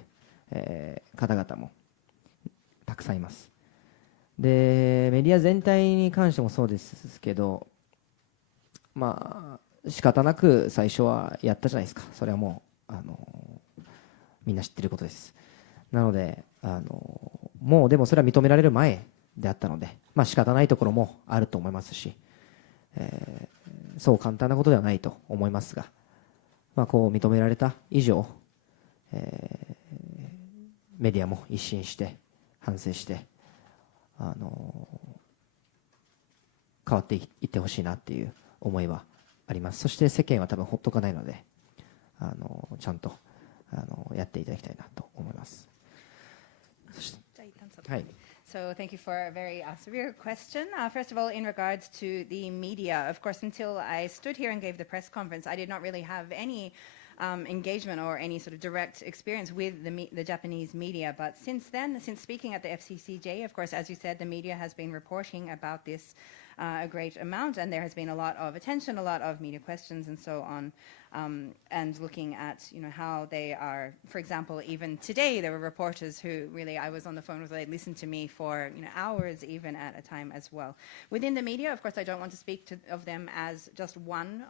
方々もたくさんいます。で、メディア全体に関してもそうですけど、まあ仕方なく最初はやったじゃないですか。それはもうみんな知ってることです。なのでもうでもそれは認められる前であったので、まあ仕方ないところもあると思いますし、そう簡単なことではないと思いますが、まあ、こう認められた以上、メディアも一新して反省して、変わっていってほしいなっていう思いはあります。そして世間は多分ほっとかないので、ちゃんとやっていただきたいなと思います。そして、はい。So thank you for a very severe question. First of all, in regards to the media, of course, until I stood here and gave the press conference, I did not really have any engagement or any sort of direct experience with the Japanese media. But since then, since speaking at the FCCJ, of course, as you said, the media has been reporting about this a great amount, and there has been a lot of attention, a lot of media questions and so on, and looking at how they are, for example, even today there were reporters who really, I was on the phone with, they listened to me for hours even at a time as well. Within the media, of course, I don't want to speak of them as just one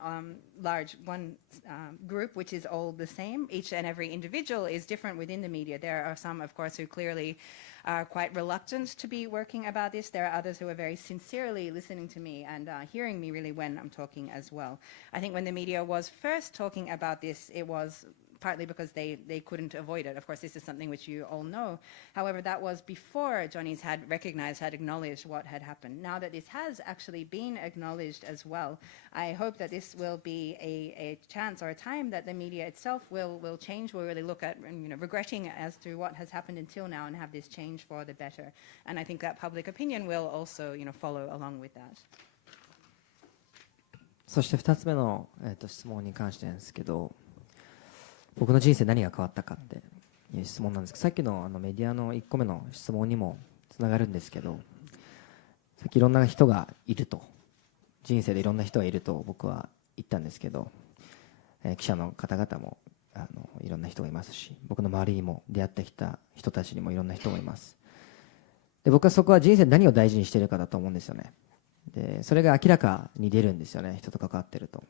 group which is all the same. Each and every individual is different within the media. There are some, of course, who clearly are quite reluctant to be working about this. There are others who are very sincerely listening to me and hearing me really when I'm talking as well. I think when the media was first talking about this, it was partly because they couldn't avoid it. Of course, this is something which you all know. However, that was before Johnny's had recognized, had acknowledged what had happened. Now that this has actually been acknowledged as well, I hope that this will be a chance or a time that the media itself will change, will really look at regretting as to what has happened until now and have this change for the better. And I think that public opinion will also follow along with that. そして2つ目の、質問に関してなんですけど、僕の人生何が変わったかっていう質問なんですけど、さっきのメディアの1個目の質問にもつながるんですけど、さっきいろんな人がいると、人生でいろんな人がいると僕は言ったんですけど、記者の方々もいろんな人がいますし、僕の周りにも出会ってきた人たちにもいろんな人がいます。で僕はそこは人生で何を大事にしているかだと思うんですよね。でそれが明らかに出るんですよね、人と関わってると。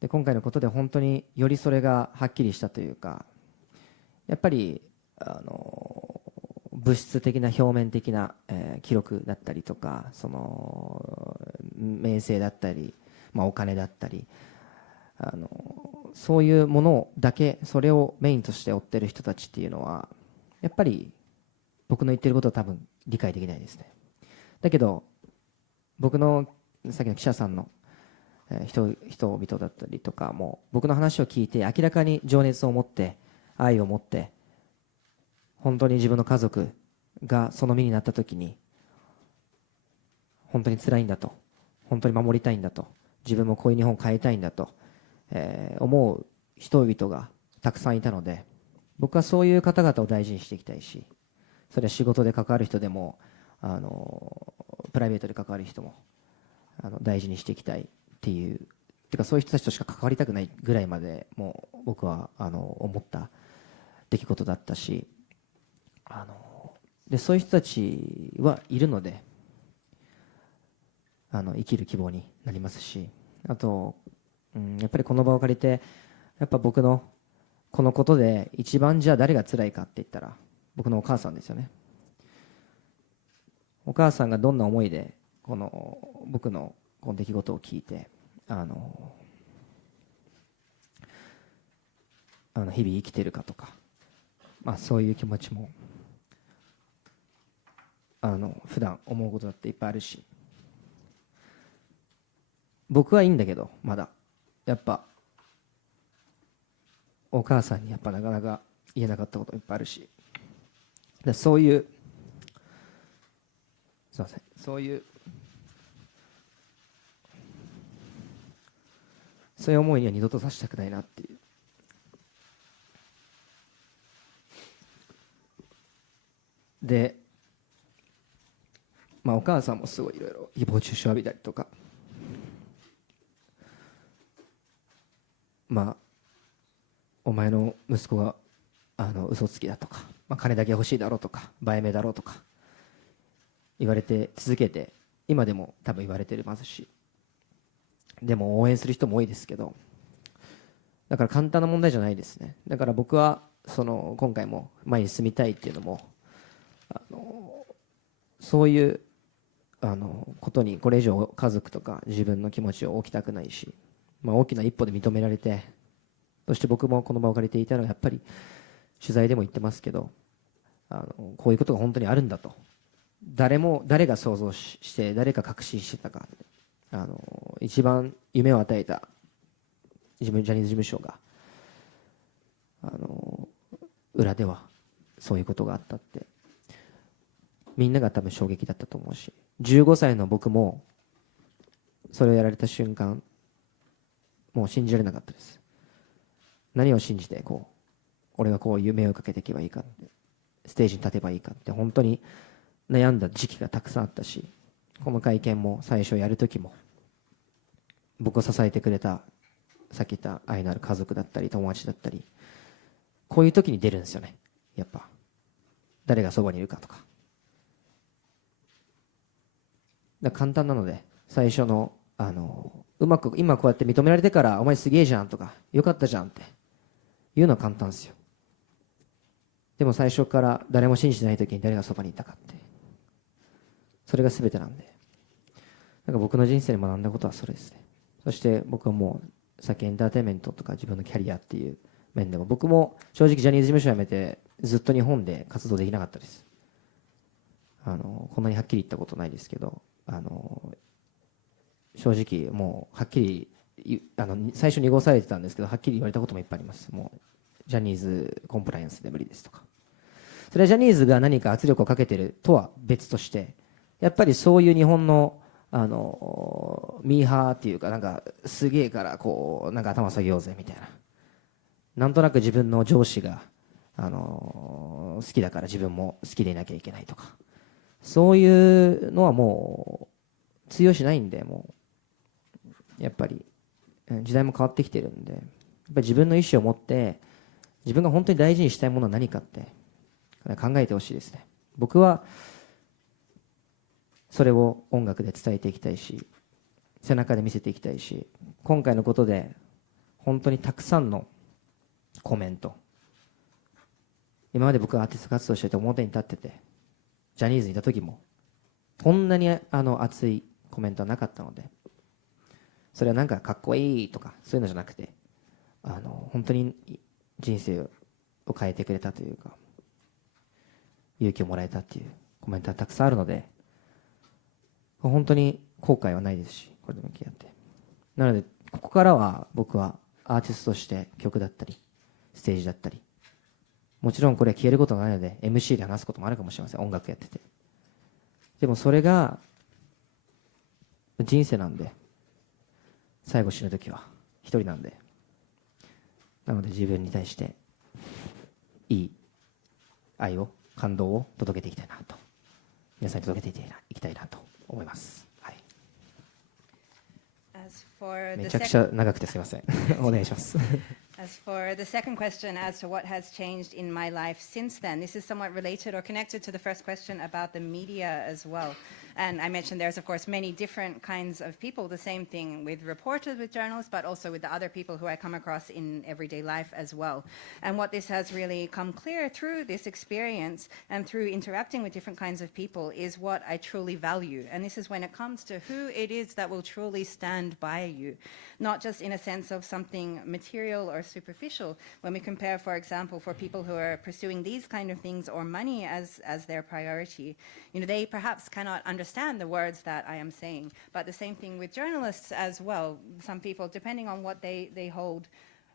で今回のことで本当によりそれがはっきりしたというか、やっぱり物質的な表面的な、記録だったりとか、その名声だったり、お金だったり、そういうものだけ、それをメインとして追ってる人たちっていうのはやっぱり僕の言ってることは多分理解できないですね。だけど僕のさっきの記者さんの人々だったりとかも僕の話を聞いて明らかに情熱を持って愛を持って本当に自分の家族がその身になった時に本当に辛いんだと、本当に守りたいんだと、自分もこういう日本を変えたいんだと、思う人々がたくさんいたので、僕はそういう方々を大事にしていきたいし、それは仕事で関わる人でもプライベートで関わる人も大事にしていきたいっていう、てかそういう人たちとしか関わりたくないぐらいまでもう僕は思った出来事だったし、でそういう人たちはいるので生きる希望になりますし、あと、やっぱりこの場を借りてやっぱ僕のこのことで一番じゃあ誰が辛いかって言ったら僕のお母さんですよね。お母さんがどんな思いで僕のこの出来事を聞いて日々生きてるかとか、そういう気持ちも普段思うことだっていっぱいあるし、僕はいいんだけどまだやっぱお母さんにやっぱなかなか言えなかったこともいっぱいあるし、そういうすいません、そういう思いには二度とさせたくないなっていう。で、お母さんもすごいいろいろ誹謗中傷を浴びたりとか、お前の息子が嘘つきだとか、金だけ欲しいだろうとか、売名だろうとか言われて続けて、今でも多分言われてますし、でも応援する人も多いですけど、だから簡単な問題じゃないですね。だから僕は今回も前に進みたいっていうのもそういうことにこれ以上家族とか自分の気持ちを置きたくないし、大きな一歩で認められて、そして僕もこの場を借りていたのはやっぱり取材でも言ってますけど、こういうことが本当にあるんだと、誰が想像して誰が確信してたか、一番夢を与えたジャニーズ事務所が裏ではそういうことがあったって、みんなが多分衝撃だったと思うし、15歳の僕もそれをやられた瞬間もう信じられなかったです。何を信じて俺がこう夢をかけていけばいいかって、ステージに立てばいいかって本当に悩んだ時期がたくさんあったし、この会見も最初やる時も僕を支えてくれたさっき言った愛のある家族だったり友達だったり、こういう時に出るんですよね。やっぱ誰がそばにいるかとか、簡単なので、最初のうまく今こうやって認められてからお前すげえじゃんとかよかったじゃんって言うのは簡単ですよ。でも最初から誰も信じてない時に誰がそばにいたかって、それが全てなんで、僕の人生で学んだことはそれですね。そして僕はもうさっきエンターテインメントとか自分のキャリアっていう面でも、僕も正直ジャニーズ事務所辞めてずっと日本で活動できなかったです。こんなにはっきり言ったことないですけど、正直もうはっきり最初濁されてたんですけど、はっきり言われたこともいっぱいあります。もうジャニーズコンプライアンスで無理ですとか、それはジャニーズが何か圧力をかけてるとは別として、やっぱりそういう日本のミーハーっていうか、なんかすげえからなんか頭下げようぜみたいな、なんとなく自分の上司が好きだから自分も好きでいなきゃいけないとか、そういうのはもう通用しないんで、もうやっぱり時代も変わってきてるんで、やっぱり自分の意思を持って自分が本当に大事にしたいものは何かって考えてほしいですね。僕はそれを音楽で伝えていきたいし、背中で見せていきたいし、今回のことで本当にたくさんのコメント、今まで僕がアーティスト活動していて表に立っててジャニーズにいた時もこんなに熱いコメントはなかったので、それはなんかかっこいいとかそういうのじゃなくて、本当に人生を変えてくれたというか、勇気をもらえたっていうコメントがたくさんあるので、本当に後悔はないですし、これで向き合って、なのでここからは僕はアーティストとして曲だったりステージだったり、もちろんこれは消えることがないので MC で話すこともあるかもしれません、音楽やってて。でもそれが人生なんで、最後死ぬ時は一人なんで、なので自分に対していい愛を、感動を届けていきたいなと、皆さんに届けていきたいなと思います。はい、めちゃくちゃ長くてすみません。お願いします。As for the second question as to what has changed in my life since then, this is somewhat related or connected to the first question about the media as well. And I mentioned there's, of course, many different kinds of people, the same thing with reporters, with journalists, but also with the other people who I come across in everyday life as well. And what this has really come clear through this experience and through interacting with different kinds of people is what I truly value. And this is when it comes to who it is that will truly stand by you, not just in a sense of something material or superficial. When we compare, for example, for people who are pursuing these kind of things or money as their priority, you know, they perhaps cannot understand the words that I am saying. But the same thing with journalists as well. Some people, depending on what they hold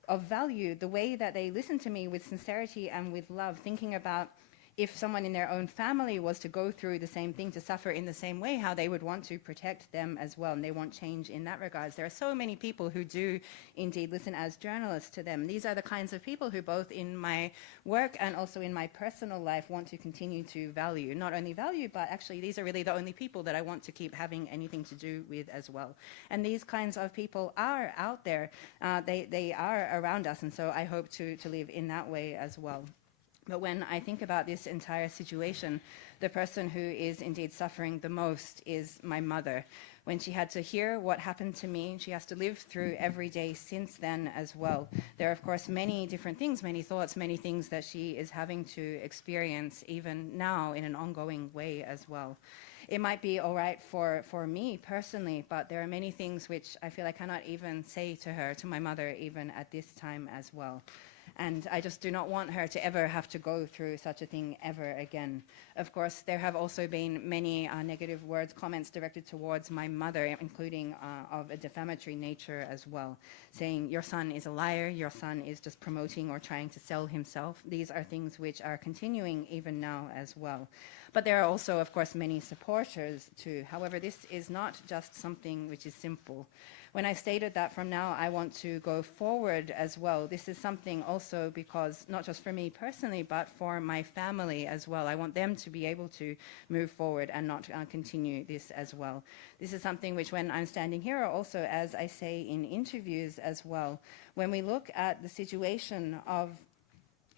of value, the way that they listen to me with sincerity and with love, thinking about if someone in their own family was to go through the same thing, to suffer in the same way, how they would want to protect them as well, and they want change in that regards. There are so many people who do indeed listen as journalists to them. These are the kinds of people who both in my work and also in my personal life want to continue to value. Not only value, but actually these are really the only people that I want to keep having anything to do with as well. And these kinds of people are out there. They are around us, and so I hope to live in that way as well. But when I think about this entire situation, the person who is indeed suffering the most is my mother. When she had to hear what happened to me, she has to live through every day since then as well. There are, of course, many different things, many thoughts, many things that she is having to experience even now in an ongoing way as well. It might be all right for me personally, but there are many things which I feel I cannot even say to her, to my mother, even at this time as well. And I just do not want her to ever have to go through such a thing ever again. Of course, there have also been many negative words, comments directed towards my mother, including of a defamatory nature as well, saying your son is a liar, your son is just promoting or trying to sell himself. These are things which are continuing even now as well. But there are also, of course, many supporters too. However, this is not just something which is simple. When I stated that from now I want to go forward as well, this is something also because not just for me personally, but for my family as well. I want them to be able to move forward and not continue this as well. This is something which when I'm standing here, or also as I say in interviews as well, when we look at the situation of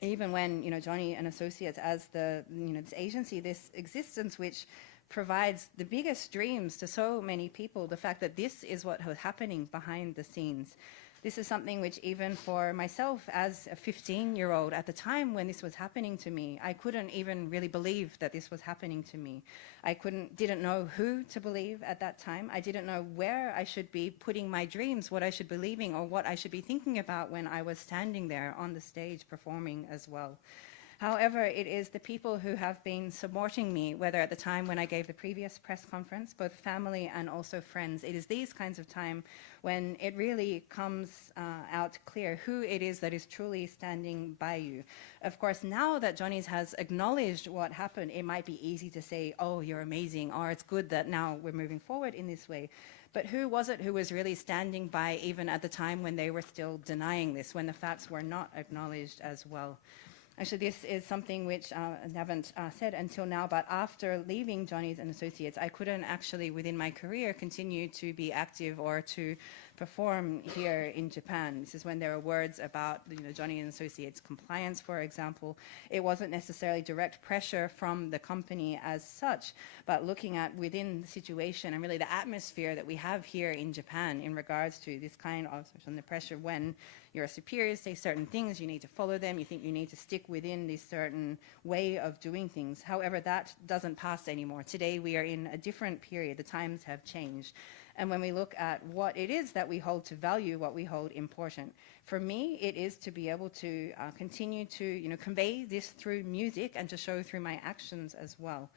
even when, you know, Johnny and Associates as the, you know, this agency, this existence which provides the biggest dreams to so many people, the fact that this is what was happening behind the scenes. This is something which even for myself as a 15-year-old at the time when this was happening to me, I couldn't even really believe that this was happening to me. I didn't know who to believe at that time. I didn't know where I should be putting my dreams, what I should be believing, or what I should be thinking about when I was standing there on the stage performing as well. However, it is the people who have been supporting me, whether at the time when I gave the previous press conference, both family and also friends. It is these kinds of time when it really comes out clear who it is that is truly standing by you. Of course, now that Johnny's has acknowledged what happened, it might be easy to say, oh, you're amazing, or it's good that now we're moving forward in this way. But who was it who was really standing by even at the time when they were still denying this, when the facts were not acknowledged as well? Actually, this is something which I haven't said until now, but after leaving Johnny's and Associates, I couldn't actually, within my career, continue to be active or to perform here in Japan. This is when there are words about, Johnny and Associates compliance, for example. It wasn't necessarily direct pressure from the company as such, but looking at within the situation and really the atmosphere that we have here in Japan in regards to this kind of under pressure when your superiors say certain things, you need to follow them, you think you need to stick within this certain way of doing things. However, that doesn't pass anymore. Today we are in a different period. The times have changed. And when we look at what it is that we hold to value, what we hold important, for me, it is to be able to continue to convey this through music and to show through my actions as well.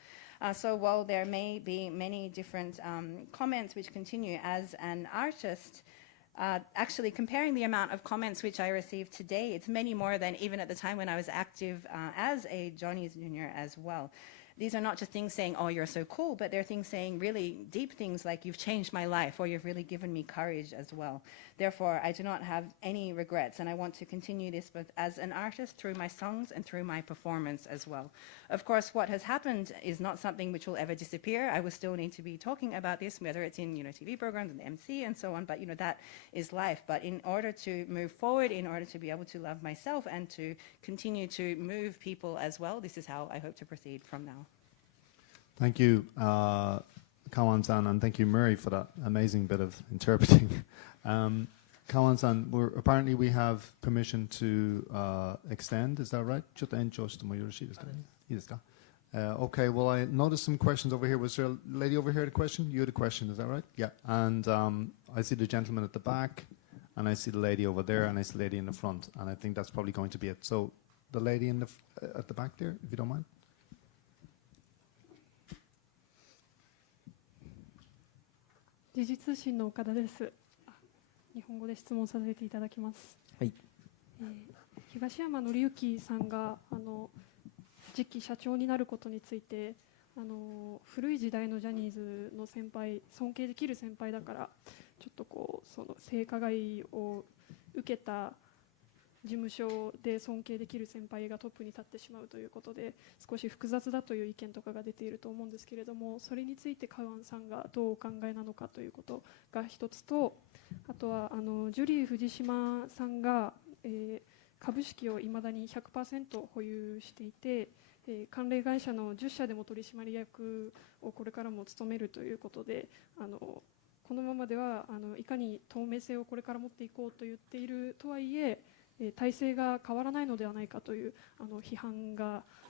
So while there may be many different comments which continue as an artist, actually comparing the amount of comments which I received today, it's many more than even at the time when I was active as a Johnny's Jr. as well. These are not just things saying, oh, you're so cool, but they're things saying really deep things like you've changed my life or you've really given me courage as well. Therefore, I do not have any regrets, and I want to continue this both as an artist through my songs and through my performance as well. Of course, what has happened is not something which will ever disappear. I will still need to be talking about this, whether it's in TV programs and MC and so on, but that is life. But in order to move forward, in order to be able to love myself and to continue to move people as well, this is how I hope to proceed from now. Thank you, Kawan-san, and thank you, Murray, for that amazing bit of interpreting. Kawan-san, apparently we have permission to extend, is that right? Okay, well, I noticed some questions over here. Was there a lady over here with a question? You had a question, is that right? Yeah, and I see the gentleman at the back, and I see the lady over there, and I see the lady in the front, and I think that's probably going to be it. So the lady in at the back there, if you don't mind. 時事通信の岡田です。日本語で質問させていただきます。はい。東山紀之さんが次期社長になることについて、古い時代のジャニーズの先輩、尊敬できる先輩だからちょっとその性加害を受けた事務所で尊敬できる先輩がトップに立ってしまうということで少し複雑だという意見とかが出ていると思うんですけれども、それについてカウアンさんがどうお考えなのかということが一つと、あとはジュリー藤島さんが、株式をいまだに 100% 保有していて、関連会社の10社でも取締役をこれからも務めるということで、このままではいかに透明性をこれから持っていこうと言っているとはいえ体制が変わらないのではないかという批判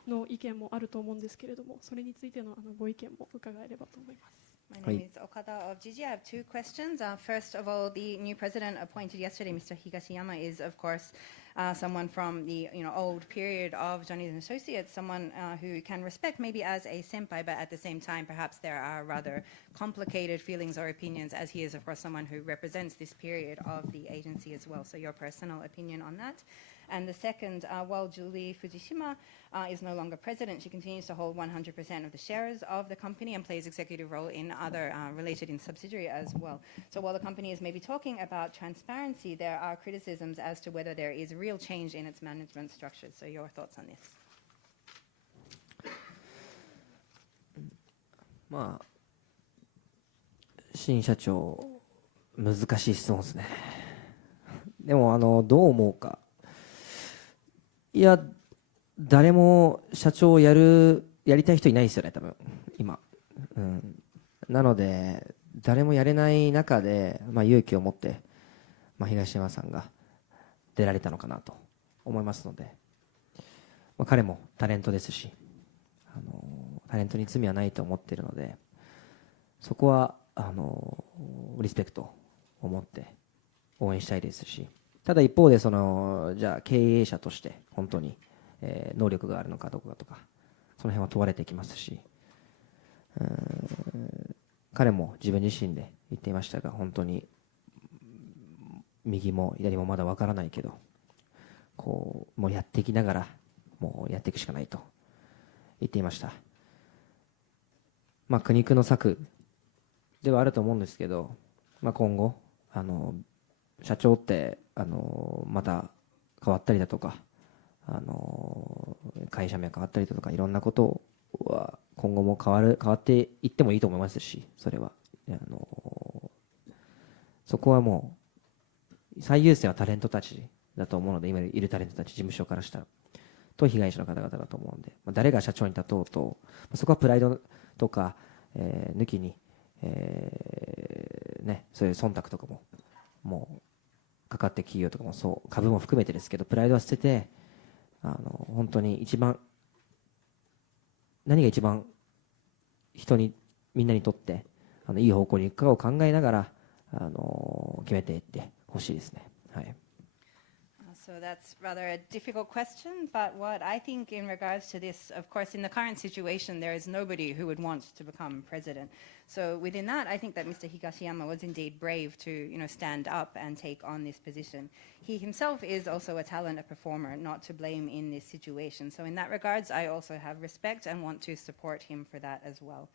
の意見もあると思うんですけれども、それについてのご意見も伺えればと思います。My name is Okada of Gigi. I have two questions. First of all, the new president appointed yesterday, Mr. Higashiyama, is of course someone from the old period of Johnny and Associates, someone who can respect maybe as a senpai, but at the same time perhaps there are rather complicated feelings or opinions, as he is of course someone who represents this period of the agency as well. So your personal opinion on that. And the second, while Julie Fujishima is no longer president, she continues to hold 100% of the shares of the company and plays executive role in other related in subsidiary as well. So while the company is maybe talking about transparency, there are criticisms as to whether there is real change in its management structures. So your thoughts on this? まあ、新社長、難しい質問ですね。でもどう思うか。いや、誰も社長をやりたい人いないですよね、多分今。なので、誰もやれない中で、勇気を持って、東山さんが出られたのかなと思いますので、彼もタレントですし、タレントに罪はないと思っているので、そこはリスペクトを持って応援したいですし、ただ一方でじゃあ経営者として本当に、能力があるのかどうかとかその辺は問われてきますし、彼も自分自身で言っていましたが、本当に右も左もまだ分からないけどもうやっていきながらもうやっていくしかないと言っていました。苦肉の策ではあると思うんですけど、今後社長ってまた変わったりだとか会社名変わったりだとかいろんなことは今後も変わっていってもいいと思いますし、それはそこはも最優先はタレントたちだと思うので、今いるタレントたち、事務所からしたらと被害者の方々だと思うので、誰が社長に立とうと、そこはプライドとか、抜きに、そういう忖度とかももうかかって企業とかもそう株も含めてですけど、プライドは捨てて、本当に何が一番みんなにとっていい方向に行くかを考えながら決めていってほしいですね。はい。So that's rather a difficult question, but what I think in regards to this, of course, in the current situation, there is nobody who would want to become president. So within that, I think that Mr. Higashiyama was indeed brave to, stand up and take on this position. He himself is also a talent, a performer, not to blame in this situation. So in that regards, I also have respect and want to support him for that as well.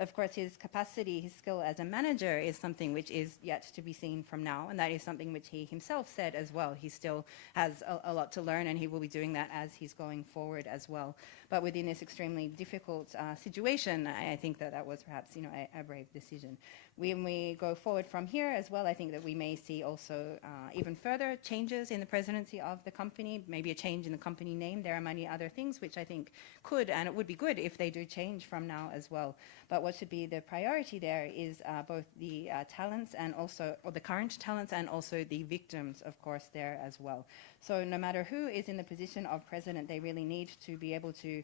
Of course, his capacity, his skill as a manager is something which is yet to be seen from now, and that is something which he himself said as well. He still has a lot to learn, and he will be doing that as he's going forward as well. But within this extremely difficult situation, I think that was perhaps, a brave decision. When we go forward from here as well, I think that we may see also even further changes in the presidency of the company, maybe a change in the company name. There are many other things which I think could, and it would be good if they do change from now as well. But what should be the priority there is both the talents and also, or the current talents and also the victims, of course, there as well. So no matter who is in the position of president, they really need to be able to,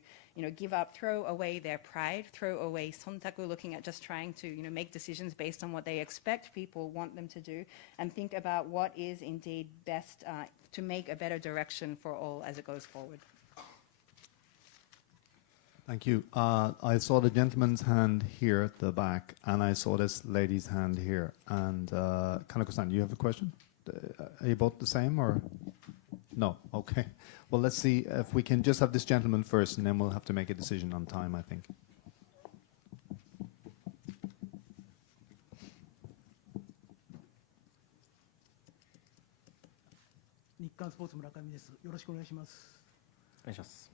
give up, throw away their pride, throw away sontaku, looking at just trying to, make decisions based on what they expect people want them to do, and think about what is indeed best to make a better direction for all as it goes forward. Thank you. I saw the gentleman's hand here at the back, and I saw this lady's hand here. And Kanako-san, you have a question? Are you both the same, or? No. Okay. Well, let's see if we can just have this gentleman first, and then we'll have to make a decision on time, I think. 日刊スポーツ村上です。よろしくお願いします。お願いします。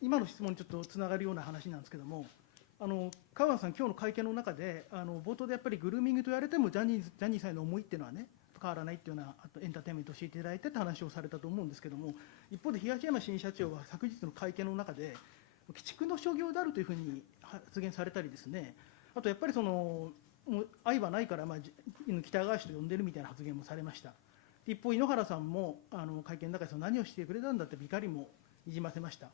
今の質問にちょっとつながるような話なんですけども、カウアンさん、今日の会見の中で冒頭でやっぱりグルーミングと言われてもジャニーさんへの思いっていうのはね変わらないっていうようなエンターテインメントを教えていただいてって話をされたと思うんですけども、一方で東山新社長は昨日の会見の中で鬼畜の所業であるというふうに発言されたりですね、あとやっぱりもう愛はないから、北川氏と呼んでるみたいな発言もされました。一方、井ノ原さんも会見の中で何をしてくれたんだって怒りもにじませました。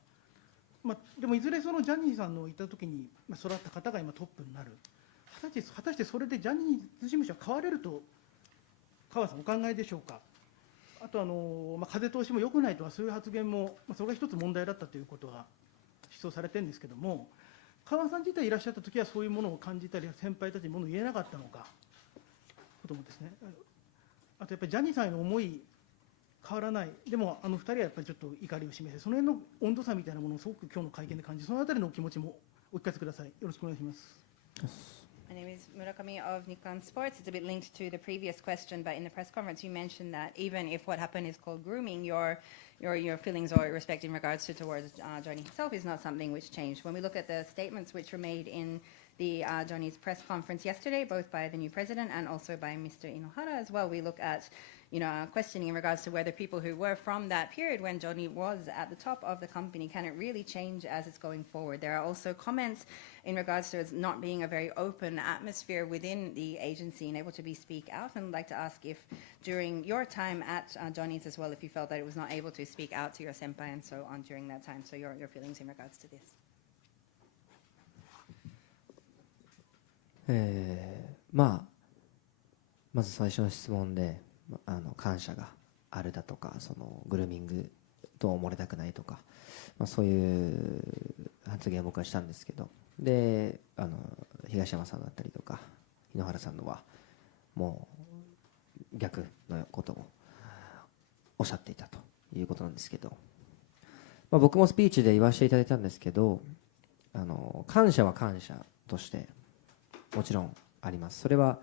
でもいずれジャニーさんのいたときに育った方が今トップになる、果たしてそれでジャニーズ事務所は変われると川さんお考えでしょうか。あと風通しも良くないとはそういう発言も、それが一つ問題だったということが主張されてるんですけども、川さん自体いらっしゃったときはそういうものを感じたり先輩たちにものを言えなかったのかこともですね。あとやっぱりジャニーさんへの思い変わらない、でも2人はやっぱりちょっと怒りを示せ、その辺の温度差みたいなものをすごく今日の会見で感じ、そのあたりのお気持ちもお聞かせください。よろしくお願いします。My name is Murakami of Nikkan Sports. It's a bit linked to the previous question, but in the press conference you mentioned that even if what happened is called grooming, your feelings or respect in regards towards Johnny himself is not something which changed. When we look at the statements which were made in the Johnny's press conference yesterday, both by the new president and also by Mr. Inohara as well, we look at questioning in regards to whether people who were from that period when Johnny was at the top of the company, can it really change as it's going forward? There are also comments in regards to it not being a very open atmosphere within the agency and able to speak out. And I'd like to ask if during your time at Johnny's as well, if you felt that it was not able to speak out to your senpai and so on during that time, so your feelings in regards to this. まず最初の質問で感謝があるだとか、グルーミングと思われたくないとか、そういう発言を僕はしたんですけど、で東山さんだったりとか井ノ原さんのはもう逆のことをおっしゃっていたということなんですけど、僕もスピーチで言わせていただいたんですけど、感謝は感謝としてもちろんあります。それは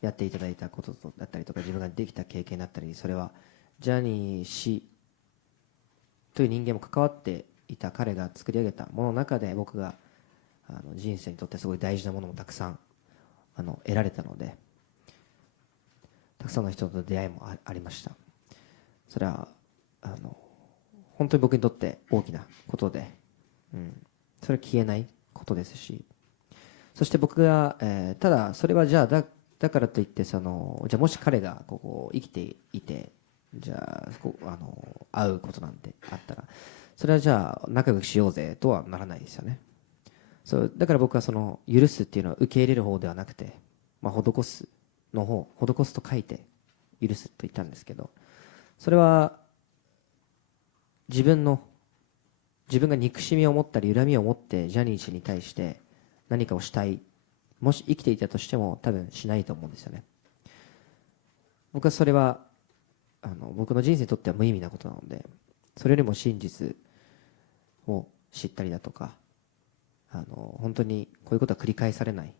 やっていただいたことだったりとか、自分ができた経験だったり、それはジャニー氏という人間も関わっていた彼が作り上げたものの中で、僕が人生にとってすごい大事なものもたくさん得られたので、たくさんの人と出会いもありました。それは本当に僕にとって大きなことで、それは消えないことですし、そして僕が、ただそれはじゃあだからといってじゃあもし彼がここ生きていて、じゃあ会うことなんてあったら、それはじゃあ仲良くしようぜとはならないですよね。そうだから僕は許すっていうのは受け入れる方ではなくて、施すの方、施すと書いて許すと言ったんですけど、それは自分が憎しみを持ったり恨みを持ってジャニー氏に対して何かをしたい、もし生きていたとしても多分しないと思うんですよね。僕はそれは僕の人生にとっては無意味なことなので、それよりも真実を知ったりだとか、本当にこういうことは繰り返されない、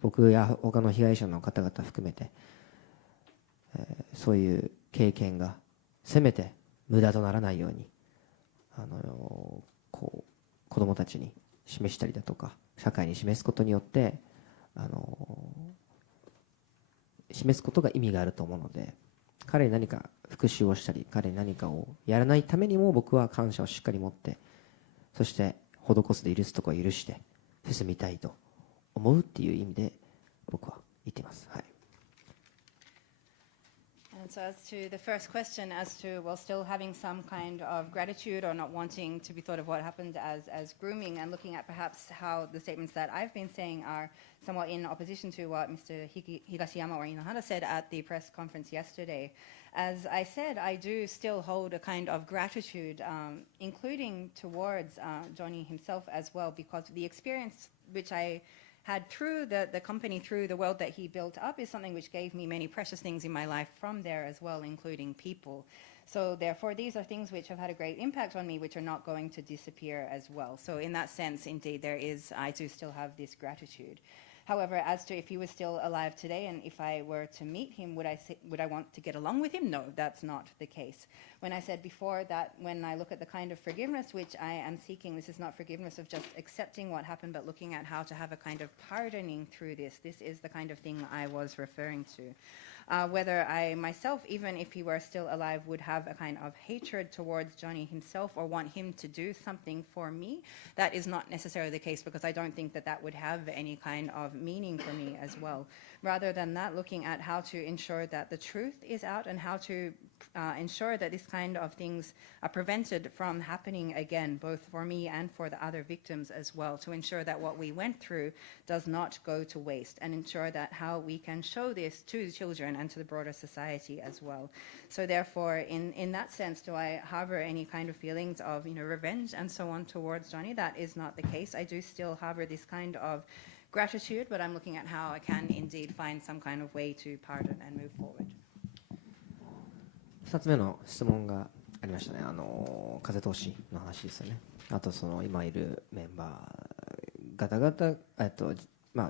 僕や他の被害者の方々含めて、そういう経験がせめて無駄とならないように子どもたちに示したりだとか、社会に示すことによって示すことが意味があると思うので、彼に何か復讐をしたり彼に何かをやらないためにも僕は感謝をしっかり持って、そして施すで許すところは許して進みたいと思うっていう意味で僕は言っています。はい。And so as to the first question, as to, well, still having some kind of gratitude or not wanting to be thought of what happened as grooming, and looking at perhaps how the statements that I've been saying are somewhat in opposition to what Mr. Higashiyama or Inohara said at the press conference yesterday. As I said, I do still hold a kind of gratitude, including towards Johnny himself as well, because the experience which I had through the company, through the world that he built up, is something which gave me many precious things in my life from there as well, including people. So therefore, these are things which have had a great impact on me, which are not going to disappear as well. So in that sense, indeed, I do still have this gratitude. However, as to if he was still alive today and if I were to meet him, would I want to get along with him? No, that's not the case. When I said before that when I look at the kind of forgiveness which I am seeking, this is not forgiveness of just accepting what happened, but looking at how to have a kind of pardoning through this. This is the kind of thing I was referring to. Whether I myself, even if he were still alive, would have a kind of hatred towards Johnny himself or want him to do something for me, that is not necessarily the case, because I don't think that would have any kind of meaning for me as well. Rather than that, looking at how to ensure that the truth is out and how to ensure that this kind of things are prevented from happening again, both for me and for the other victims as well, to ensure that what we went through does not go to waste, and ensure that how we can show this to the children and to the broader society as well. So therefore, in that sense, do I harbor any kind of feelings of revenge and so on towards Johnny? That is not the case. I do still harbor this kind of gratitude, but I'm looking at how I can indeed find some kind of way to pardon and move forward. 2つ目の質問がありましたね。風通しの話ですよね。あと今いるメンバー方々、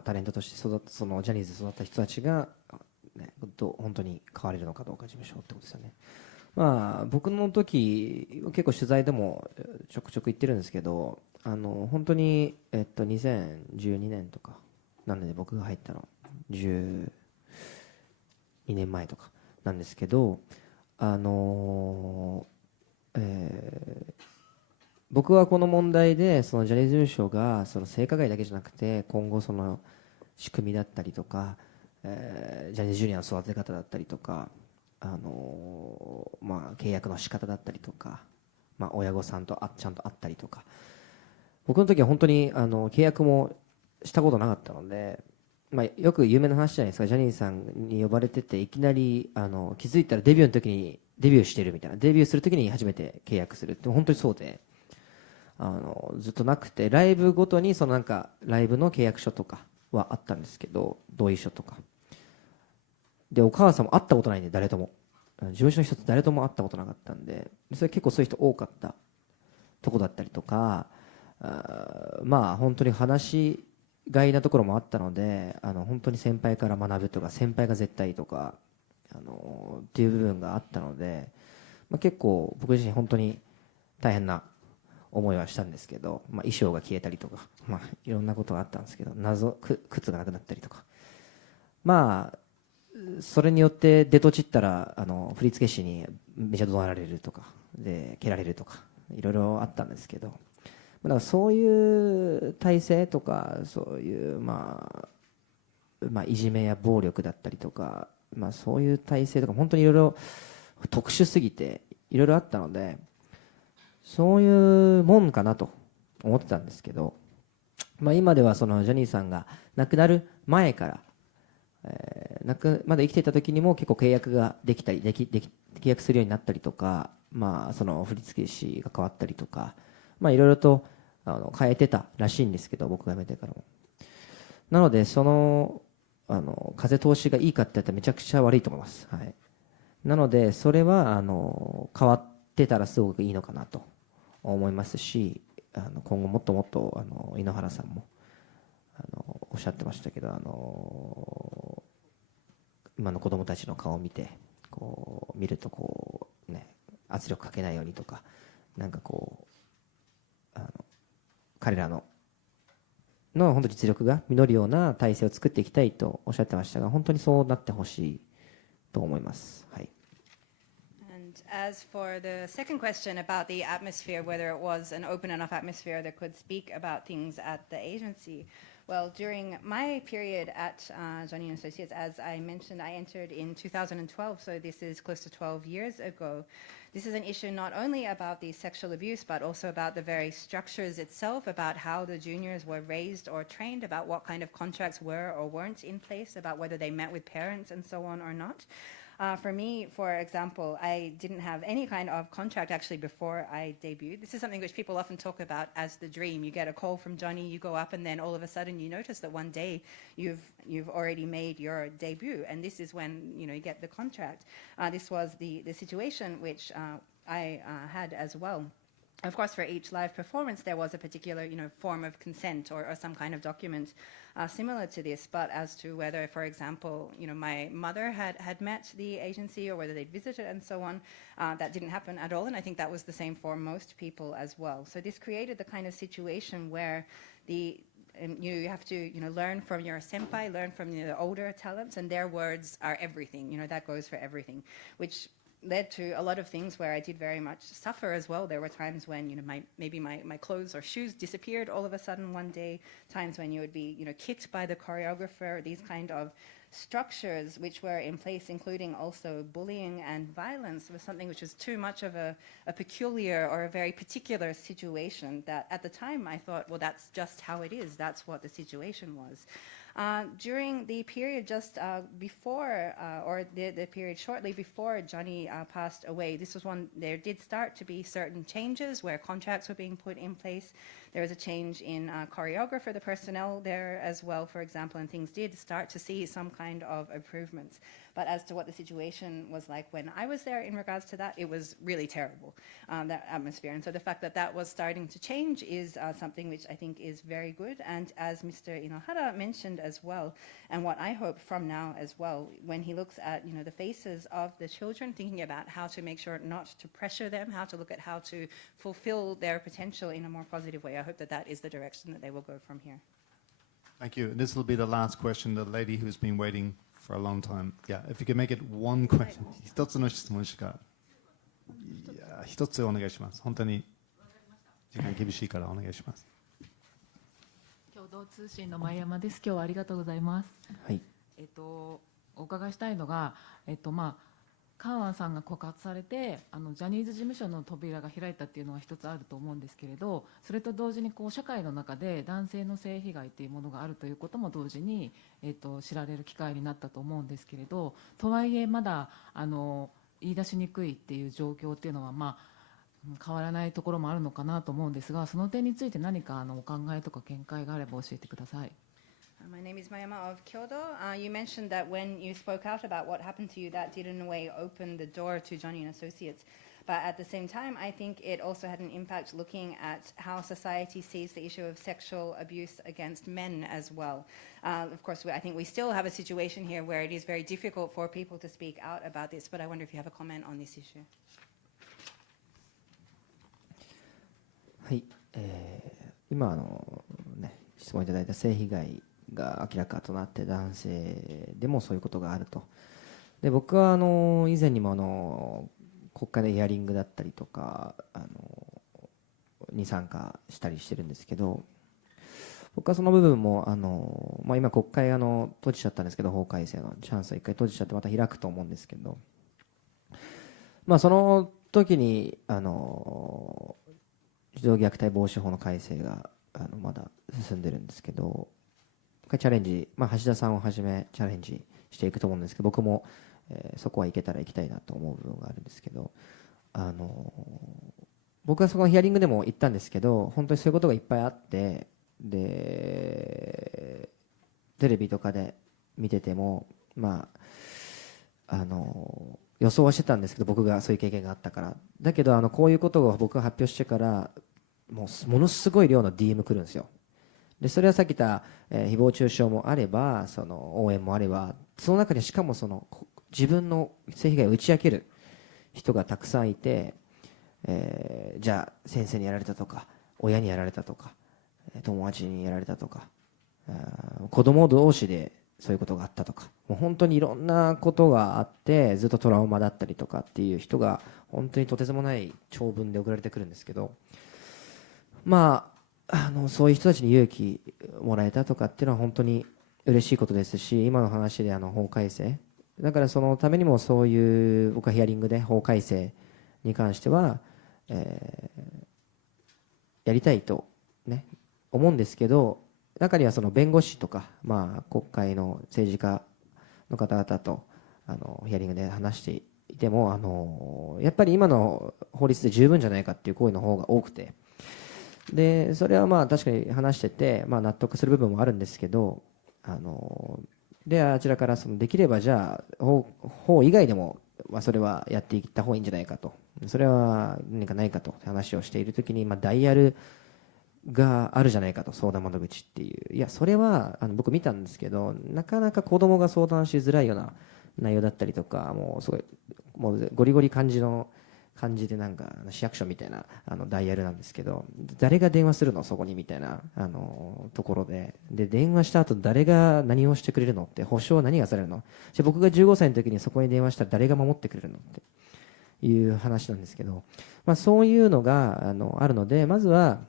タレントとしてジャニーズで育った人たちが、本当に変われるのかどうか、事務所ってことですよね。僕の時結構取材でもちょくちょく言ってるんですけど、本当に、2012年とかなので、僕が入ったの12年前とかなんですけど、僕はこの問題でジャニーズ事務所が性加害だけじゃなくて、今後仕組みだったりとか、ジャニーズ Jr の育て方だったりとか、契約の仕方だったりとか、親御さんとちゃんと会ったりとか、僕の時は本当に契約もしたことなかったので、よく有名な話じゃないですか。ジャニーさんに呼ばれてて、いきなり気づいたらデビューの時にデビューしてるみたいな、デビューする時に初めて契約するって、本当にそうで、ずっとなくて、ライブごとにライブの契約書とかはあったんですけど、同意書とかで、お母さんも会ったことないんで、誰とも事務所の人と誰とも会ったことなかったんで、それ結構そういう人多かったとこだったりとか、本当に話しがいなところもあったので、本当に先輩から学ぶとか、先輩が絶対とかっていう部分があったので、結構僕自身本当に大変な思いはしたんですけど、衣装が消えたりとか、いろんなことがあったんですけど、靴がなくなったりとか、それによって出とちったら振付師にめちゃ怒鳴られるとかで蹴られるとかいろいろあったんですけど、だからそういう体制とかそういういじめや暴力だったりとか、そういう体制とか本当にいろいろ特殊すぎていろいろあったので、そういうもんかなと思ってたんですけど、今ではそのジャニーさんが亡くなる前から、まだ生きていた時にも結構契約ができたり契約するようになったりとか、その振付師が変わったりとか、いろいろと変えてたらしいんですけど、僕が辞めてからも。なのでその風通しがいいかって言ったらめちゃくちゃ悪いと思います、はい、なのでそれは変わってたらすごくいいのかなと思いますし、今後もっともっと井ノ原さんもおっしゃってましたけど、今の子供たちの顔を見て見ると圧力かけないようにとか、なんか彼らの本当に実力が実るような体制を作っていきたいとおっしゃってましたが、本当にそうなってほしいと思います。はい。And as for the second question about the atmosphere, whether it was an open enough atmosphere that could speak about things at the agency, well, during my period at Johnny & Associates, as I mentioned, I entered in 2012, so this is close to 12 years ago. This is an issue not only about the sexual abuse, but also about the very structures itself, about how the juniors were raised or trained, about what kind of contracts were or weren't in place, about whether they met with parents and so on or not. For me, for example, I didn't have any kind of contract actually before I debuted. This is something which people often talk about as the dream. You get a call from Johnny, you go up, and then all of a sudden you notice that one day you've already made your debut, and this is when you get the contract. This was the situation which I had as well. Of course, for each live performance, there was a particular, form of consent or some kind of document similar to this. But as to whether, for example, my mother had met the agency or whether they'd visited and so on, that didn't happen at all. And I think that was the same for most people as well. So this created the kind of situation where you have to, learn from your senpai, learn from the older talents, and their words are everything. That goes for everything, which led to a lot of things where I did very much suffer as well. There were times when maybe my clothes or shoes disappeared all of a sudden one day, times when you would be kicked by the choreographer. These kind of structures which were in place, including also bullying and violence, was something which was too much of a peculiar or a very particular situation that at the time I thought, well, that's just how it is, that's what the situation was. During the period just before, or the period shortly before Johnny passed away, this was when there did start to be certain changes where contracts were being put in place. There was a change in choreographer, the personnel there as well, for example, and things did start to see some kind of improvements. But as to what the situation was like when I was there in regards to that, it was really terrible, that atmosphere. And so the fact that that was starting to change is something which I think is very good. And as Mr. Inohara mentioned as well, and what I hope from now as well, when he looks at the faces of the children, thinking about how to make sure not to pressure them, how to look at how to fulfill their potential in a more positive way, I hope that that is the direction that they will go from here. Thank you. This will be the last question. The lady who's been waiting for a long time. Yeah, if you could make it one question. 一つの質問しか。いや、一つお願いします。本当に時間厳しいからお願いします。共同通信の前山です。今日はありがとうございます。はい。お伺いしたいのが、カウアンさんが告発されてジャニーズ事務所の扉が開いたっていうのは一つあると思うんですけれど、それと同時に社会の中で男性の性被害というものがあるということも同時に、知られる機会になったと思うんですけれど、とはいえまだ言い出しにくいっていう状況っていうのは、変わらないところもあるのかなと思うんですが、その点について何かお考えとか見解があれば教えてください。My name is Mayama of Kyoto. You mentioned that when you spoke out about what happened to you, that did in a way open the door to Johnny & Associates. But at the same time, I think it also had an impact looking at how society sees the issue of sexual abuse against men as well. Of course, I think we still have a situation here where it is very difficult for people to speak out about this, but I wonder if you have a comment on this issue. はい、今質問いただいた性被害が明らかとなって、男性でもそういうことがあると。で僕は以前にも国会のヒアリングだったりとかに参加したりしてるんですけど、僕はその部分も今国会閉じちゃったんですけど、法改正のチャンスを一回閉じちゃってまた開くと思うんですけど、その時に児童虐待防止法の改正がまだ進んでるんですけど、チャレンジ、橋田さんをはじめチャレンジしていくと思うんですけど、僕も、そこはいけたら行きたいなと思う部分があるんですけど、僕はそのヒアリングでも言ったんですけど、本当にそういうことがいっぱいあって、でテレビとかで見てても予想はしてたんですけど、僕がそういう経験があったから。だけどこういうことを僕が発表してからものすごい量の DM 来るんですよ。でそれはさっき言った、誹謗中傷もあれば、その応援もあれば、その中にしかも自分の性被害を打ち明ける人がたくさんいて、じゃあ先生にやられたとか、親にやられたとか、友達にやられたとか、子供同士でそういうことがあったとか、もう本当にいろんなことがあってずっとトラウマだったりとかっていう人が本当にとてつもない長文で送られてくるんですけど、そういう人たちに勇気もらえたとかっていうのは本当に嬉しいことですし、今の話で法改正だから、そのためにもそういう僕はヒアリングで法改正に関しては、やりたいとね思うんですけど、中にはその弁護士とか、国会の政治家の方々とヒアリングで話していても、やっぱり今の法律で十分じゃないかっていう声の方が多くて、でそれは確かに話してて、納得する部分もあるんですけど、であちらからできればじゃあ法以外でも、それはやっていった方がいいんじゃないかと、それは何かないかと話をしているときに、ダイヤルがあるじゃないかと、相談窓口っていう、いやそれは僕見たんですけど、なかなか子供が相談しづらいような内容だったりとか、もうすごいもうゴリゴリ感じでなんか市役所みたいなダイヤルなんですけど、誰が電話するのそこにみたいなところで電話した後誰が何をしてくれるのって、保証は何がされるの、じゃあ僕が15歳の時にそこに電話したら誰が守ってくれるのっていう話なんですけど、そういうのがあるので、まずは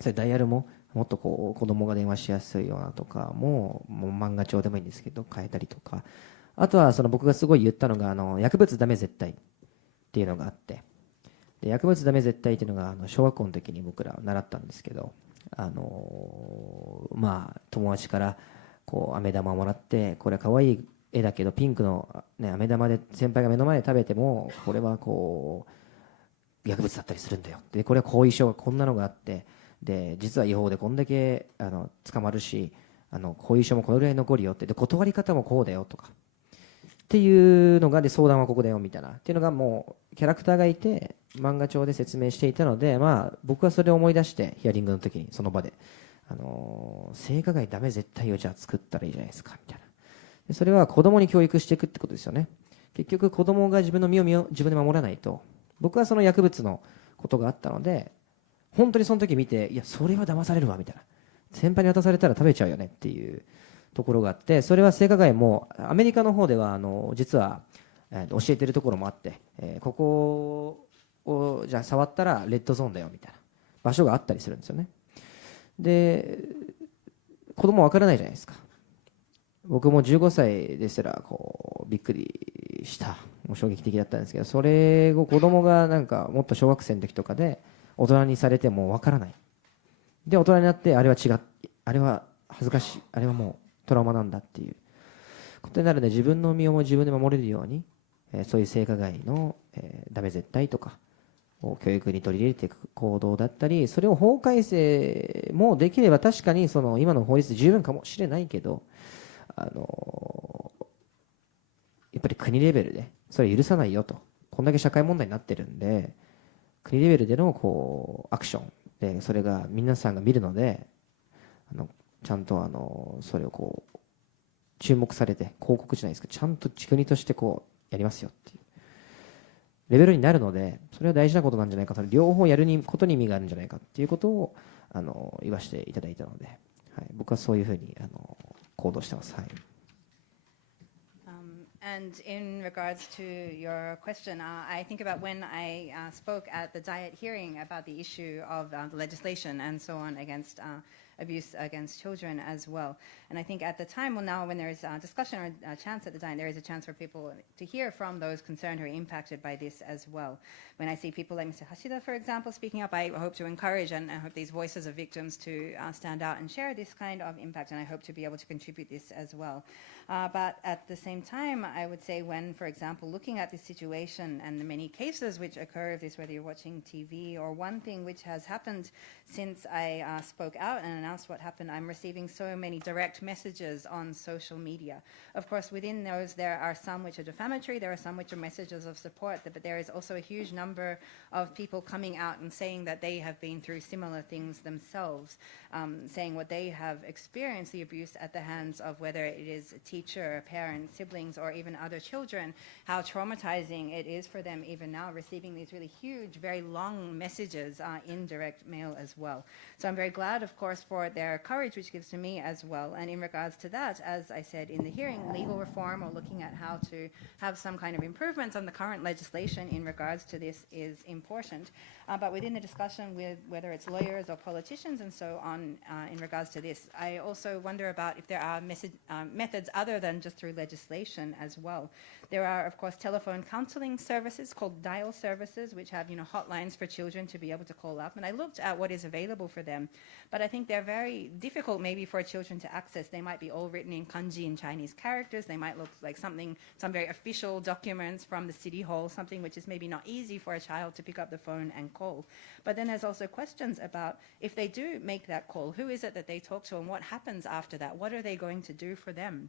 それダイヤルももっと子供が電話しやすいようなとかもう漫画帳でもいいんですけど変えたりとか、あとは僕がすごい言ったのが薬物ダメ絶対っていうのがあって、で薬物ダメ絶対っていうのが小学校の時に僕ら習ったんですけど、友達から飴玉をもらって、これは可愛い絵だけどピンクの、飴玉で先輩が目の前で食べてもこれは薬物だったりするんだよ、でこれは後遺症がこんなのがあって、で実は違法でこんだけ捕まるし、後遺症もこのぐらい残るよって、で断り方もこうだよとかっていうのが、で相談はここだよみたいなっていうのが、もうキャラクターがいて漫画帳で説明していたので、僕はそれを思い出してヒアリングの時にその場で性加害ダメ絶対をじゃあ作ったらいいじゃないですかみたいな、でそれは子供に教育していくってことですよね。結局子供が自分の身を自分で守らないと、僕はその薬物のことがあったので本当にその時見て、いやそれは騙されるわみたいな、先輩に渡されたら食べちゃうよねっていうところがあって、それは性加害もアメリカの方では実は教えてるところもあって、ここをじゃあ触ったらレッドゾーンだよみたいな場所があったりするんですよね。で子供わからないじゃないですか。僕も15歳ですらびっくりした、もう衝撃的だったんですけど、それを子供がなんかもっと小学生の時とかで大人にされてもわからない、で大人になってあれは違う、あれは恥ずかしい、あれはもうトラウマなんだっていうことになるので、自分の身を自分で守れるように、そういう性加害の、ダメ絶対とかを教育に取り入れていく行動だったり、それを法改正もできれば確かに今の法律で十分かもしれないけど、やっぱり国レベルでそれ許さないよと、こんだけ社会問題になってるんで国レベルでのアクションでそれが皆さんが見るので、ちゃんとそれを注目されて、広告じゃないですか、ちゃんと国としてやりますよっていうレベルになるので、それは大事なことなんじゃないか、それ両方やることに意味があるんじゃないかっていうことを言わせていただいたので、はい、僕はそういうふうに行動してます。はい。And in regards to your question, I think about when I spoke at the Diet hearing about the issue of the legislation and so on against abuse against children as well. And I think at the time, well, now when there is a discussion or a chance at the Diet, there is a chance for people to hear from those concerned who are impacted by this as well. When I see people like Mr. Hashida, for example, speaking up, I hope to encourage and I hope these voices of victims to stand out and share this kind of impact, and I hope to be able to contribute this as well. But at the same time, I would say when, for example, looking at this situation and the many cases which occur of this, whether you're watching TV or one thing which has happened since I spoke out and announced what happened, I'm receiving so many direct messages on social media. Of course, within those, there are some which are defamatory, there are some which are messages of support, but there is also a huge number of people coming out and saying that they have been through similar things themselves, saying what they have experienced, the abuse at the hands of whether it is a teacher, a parent, siblings, or even other children, how traumatizing it is for them even now, receiving these really huge, very long messages in direct mail as well. So I'm very glad, of course, for their courage, which gives to me as well. And in regards to that, as I said in the hearing, legal reform or looking at how to have some kind of improvements on the current legislation in regards to this is important. But within the discussion with whether it's lawyers or politicians and so on in regards to this, I also wonder about if there are methods other than just through legislation as well. There are, of course, telephone counseling services called dial services, which have, hotlines for children to be able to call up. And I looked at what is available for them, but I think they're very difficult maybe for children to access. They might be all written in kanji and Chinese characters. They might look like some very official documents from the city hall, something which is maybe not easy for a child to pick up the phone and call. But then there's also questions about if they do make that call, who is it that they talk to and what happens after that? What are they going to do for them?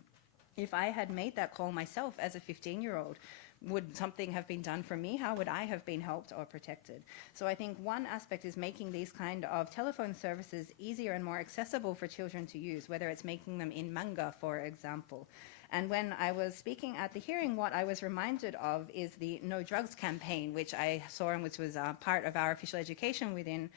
If I had made that call myself as a 15-year-old, would something have been done for me? How would I have been helped or protected? So I think one aspect is making these kind of telephone services easier and more accessible for children to use, whether it's making them in manga, for example. And when I was speaking at the hearing, what I was reminded of is the No Drugs campaign, which I saw and which was part of our official education within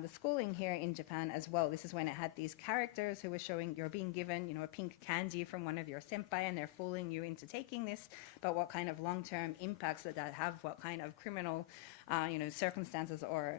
the schooling here in Japan as well. This is when it had these characters who were showing you're being given, a pink candy from one of your senpai, and they're fooling you into taking this, but what kind of long-term impacts that have, what kind of criminal circumstances or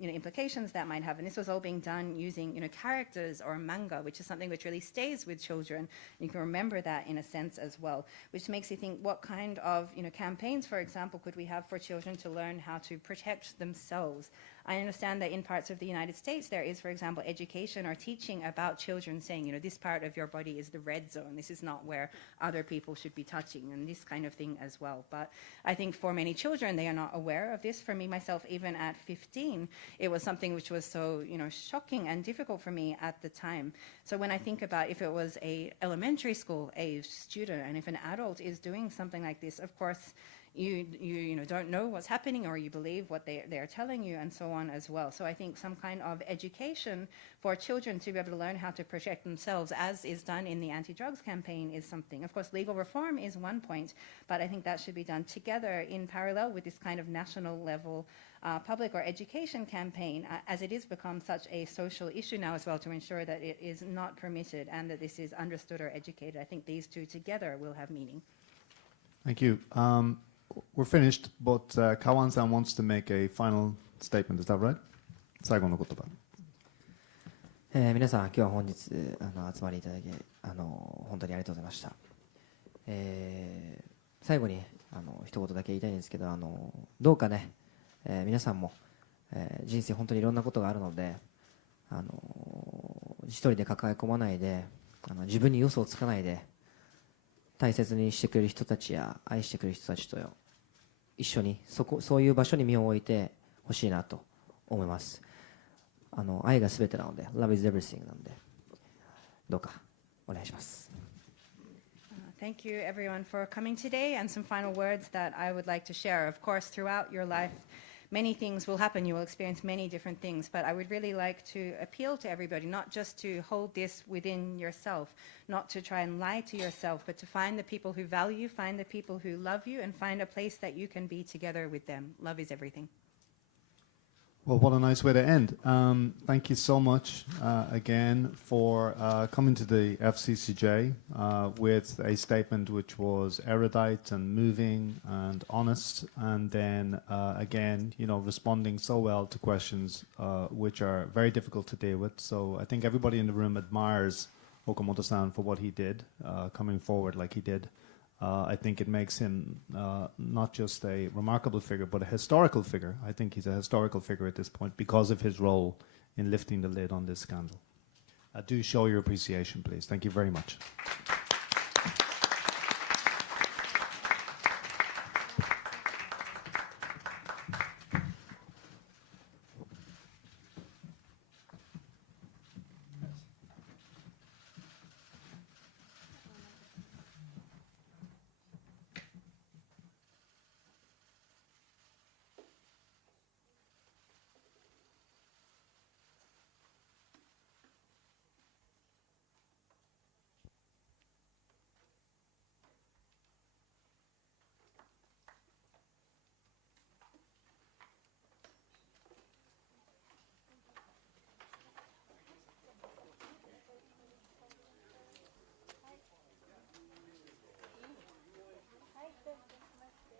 implications that might have. And this was all being done using characters or manga, which is something which really stays with children. You can remember that in a sense as well, which makes you think what kind of campaigns, for example, could we have for children to learn how to protect themselves. I understand that in parts of the United States there is, for example, education or teaching about children saying, this part of your body is the red zone. This is not where other people should be touching, and this kind of thing as well. But I think for many children, they are not aware of this. For me, myself, even at 15, it was something which was so, shocking and difficult for me at the time. So when I think about if it was a elementary school age student and if an adult is doing something like this, of course, you don't know what's happening, or you believe what they're telling you, and so on as well. So I think some kind of education for children to be able to learn how to protect themselves, as is done in the anti-drugs campaign, is something. Of course, legal reform is one point, but I think that should be done together in parallel with this kind of national level public or education campaign, as it has become such a social issue now as well, to ensure that it is not permitted and that this is understood or educated. I think these two together will have meaning. Thank you. We're finished, but Kawan-san wants to make a final statement. Is that right? 最後の言葉。皆さん、今日は本日集まりいただき本当にありがとうございました。最後に一言だけ言いたいんですけど、どうかね、皆さんも、人生本当にいろんなことがあるので、一人で抱え込まないで、自分に嘘をつかないで、大切にしてくれる人たちや愛してくれる人たちと一緒にそういう場所に身を置いてほしいなと思います。愛が全てなので Love is everything なのでどうかお願いします。Thank you everyone for coming today, and some final words that I would like to share. Of course, throughout your life many things will happen. You will experience many different things, but I would really like to appeal to everybody, not just to hold this within yourself, not to try and lie to yourself, but to find the people who value you, find the people who love you, and find a place that you can be together with them. Love is everything. Well, what a nice way to end. Thank you so much again for coming to the FCCJ with a statement which was erudite and moving and honest, and then again, you know, responding so well to questions which are very difficult to deal with. So I think everybody in the room admires Okamoto-san for what he did, coming forward like he did. I think it makes him not just a remarkable figure, but a historical figure. I think he's a historical figure at this point because of his role in lifting the lid on this scandal. Do show your appreciation, please. Thank you very much.